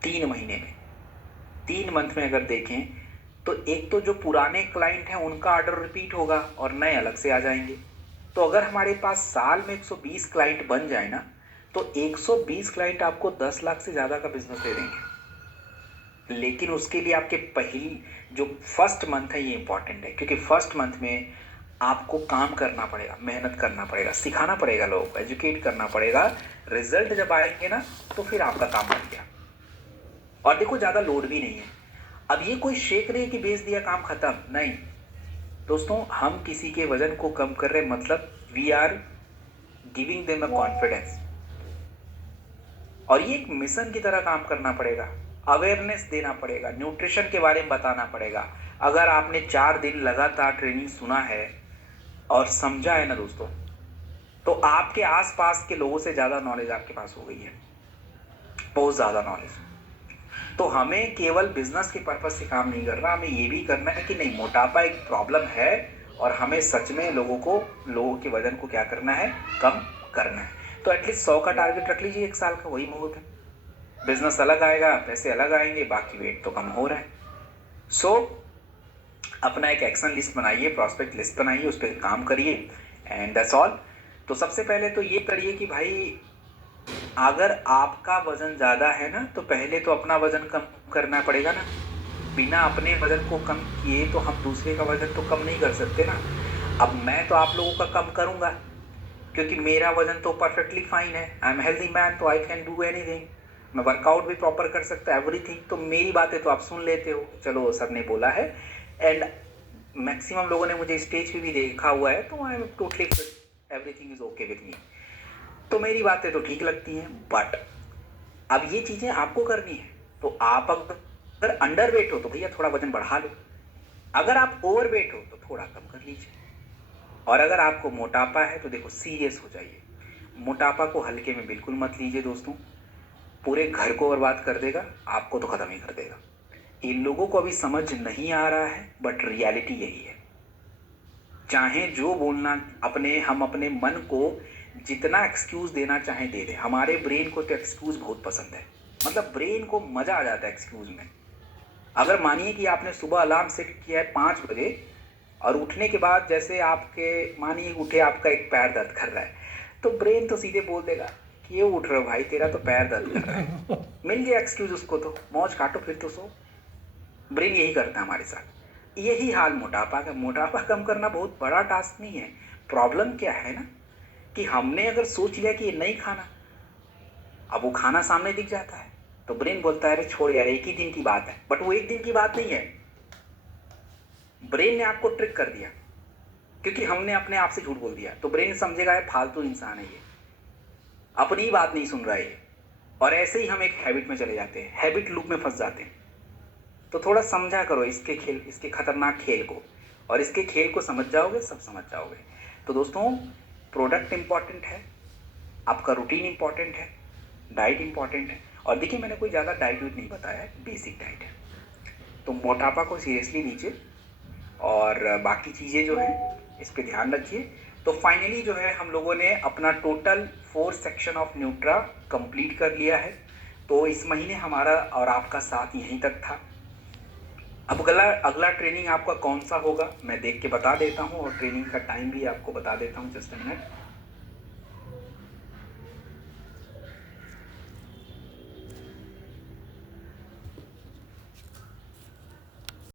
3 महीने में, 3 मंथ में अगर देखें तो एक तो जो पुराने क्लाइंट हैं उनका ऑर्डर रिपीट होगा और नए अलग से आ जाएंगे। तो अगर हमारे पास साल में 120 क्लाइंट बन जाए ना, तो 120 क्लाइंट आपको 10 लाख से ज़्यादा का बिजनेस दे देंगे। लेकिन उसके लिए आपके पहली जो फर्स्ट मंथ है ये इंपॉर्टेंट है, क्योंकि फर्स्ट मंथ में आपको काम करना पड़ेगा, मेहनत करना पड़ेगा, सिखाना पड़ेगा, लोगों को एजुकेट करना पड़ेगा। रिजल्ट जब आएंगे ना तो फिर आपका काम बन गया। और देखो ज़्यादा लोड भी नहीं है। अब ये कोई शेक नहीं कि बेच दिया काम खत्म, नहीं दोस्तों, हम किसी के वजन को कम कर रहे मतलब we are giving them a confidence. और ये एक मिशन की तरह काम करना पड़ेगा, अवेयरनेस देना पड़ेगा, न्यूट्रिशन के बारे में बताना पड़ेगा। अगर आपने 4 दिन लगातार ट्रेनिंग सुना है और समझा है ना दोस्तों, तो आपके आसपास के लोगों से ज़्यादा नॉलेज आपके पास हो गई है, बहुत ज़्यादा नॉलेज। तो हमें केवल बिजनेस के पर्पज से काम नहीं करना, हमें ये भी करना है कि नहीं मोटापा एक प्रॉब्लम है और हमें सच में लोगों के वजन को क्या करना है, कम करना है। तो एटलीस्ट 100 का टारगेट रख लीजिए 1 साल का, वही बहुत है। बिजनेस अलग आएगा, पैसे अलग आएंगे, बाकी वेट तो कम हो रहा है। सो अपना एक एक्शन लिस्ट बनाइए, प्रॉस्पेक्ट लिस्ट बनाइए, उस पर काम करिए एंड दैट्स ऑल। तो सबसे पहले तो ये करिए कि भाई अगर आपका वजन ज़्यादा है ना, तो पहले तो अपना वजन कम करना पड़ेगा ना। बिना अपने वजन को कम किए तो हम दूसरे का वजन तो कम नहीं कर सकते ना। अब मैं तो आप लोगों का कम करूँगा क्योंकि मेरा वजन तो परफेक्टली फाइन है, आई एम हेल्दी मैन, तो आई कैन डू एनीथिंग। मैं वर्कआउट भी प्रॉपर कर सकता है, एवरीथिंग। तो मेरी बातें तो आप सुन लेते हो, चलो सर ने बोला है, एंड मैक्सिमम लोगों ने मुझे स्टेज पे भी देखा हुआ है, तो I am totally fit, everything is okay with me. तो मेरी बातें तो ठीक लगती हैं, बट अब ये चीज़ें आपको करनी है। तो आप अगर अंडर वेट हो तो भैया थोड़ा वजन बढ़ा लो, अगर आप ओवर वेट हो तो थोड़ा कम कर लीजिए, और अगर आपको मोटापा है तो देखो सीरियस हो जाइए। मोटापा को हल्के में बिल्कुल मत लीजिए दोस्तों, पूरे घर को बर्बाद कर देगा, आपको तो ख़त्म ही कर देगा। इन लोगों को अभी समझ नहीं आ रहा है, बट रियलिटी यही है। चाहे जो बोलना, हम अपने मन को जितना एक्सक्यूज देना चाहे दे दे, हमारे ब्रेन को तो एक्सक्यूज बहुत पसंद है, मतलब ब्रेन को मजा आ जाता है एक्सक्यूज में। अगर मानिए कि आपने सुबह अलार्म सेट किया है 5 बजे, और उठने के बाद जैसे आपके मानिए उठे आपका एक पैर दर्द कर रहा है, तो ब्रेन तो सीधे बोल देगा कि ये उठ रहे हो भाई, तेरा तो पैर दर्द कर रहा है, मिल गया एक्सक्यूज उसको, तो मौज काटो फिर तो सो। ब्रेन यही करता है हमारे साथ। यही हाल मोटापा का। मोटापा कम करना बहुत बड़ा टास्क नहीं है। प्रॉब्लम क्या है ना, कि हमने अगर सोच लिया कि ये नहीं खाना, अब वो खाना सामने दिख जाता है तो ब्रेन बोलता है अरे छोड़ यार, एक ही दिन की बात है। बट वो एक दिन की बात नहीं है, ब्रेन ने आपको ट्रिक कर दिया, क्योंकि हमने अपने आप से झूठ बोल दिया। तो ब्रेन समझेगा ये फालतू इंसान है, ये अपनी बात नहीं सुन रहा है। और ऐसे ही हम एक हैबिट में चले जाते हैं, हैबिट लूप में फंस जाते हैं। तो थोड़ा समझा करो इसके खतरनाक खेल को, और इसके खेल को समझ जाओगे, सब समझ जाओगे। तो दोस्तों, प्रोडक्ट इंपॉर्टेंट है, आपका रूटीन इंपॉर्टेंट है, डाइट इंपॉर्टेंट है। और देखिए मैंने कोई ज़्यादा डाइट वाइट नहीं बताया है, बेसिक डाइट है। तो मोटापा को सीरियसली लीजिए और बाकी चीज़ें जो हैं इस पे ध्यान रखिए। तो फाइनली जो है हम लोगों ने अपना total 4 section of Nutra complete कर लिया है। तो इस महीने हमारा और आपका साथ यहीं तक था। अब अगला अगला ट्रेनिंग आपका कौन सा होगा मैं देख के बता देता हूँ, और ट्रेनिंग का टाइम भी आपको बता देता हूँ, जस्ट अ मिनट।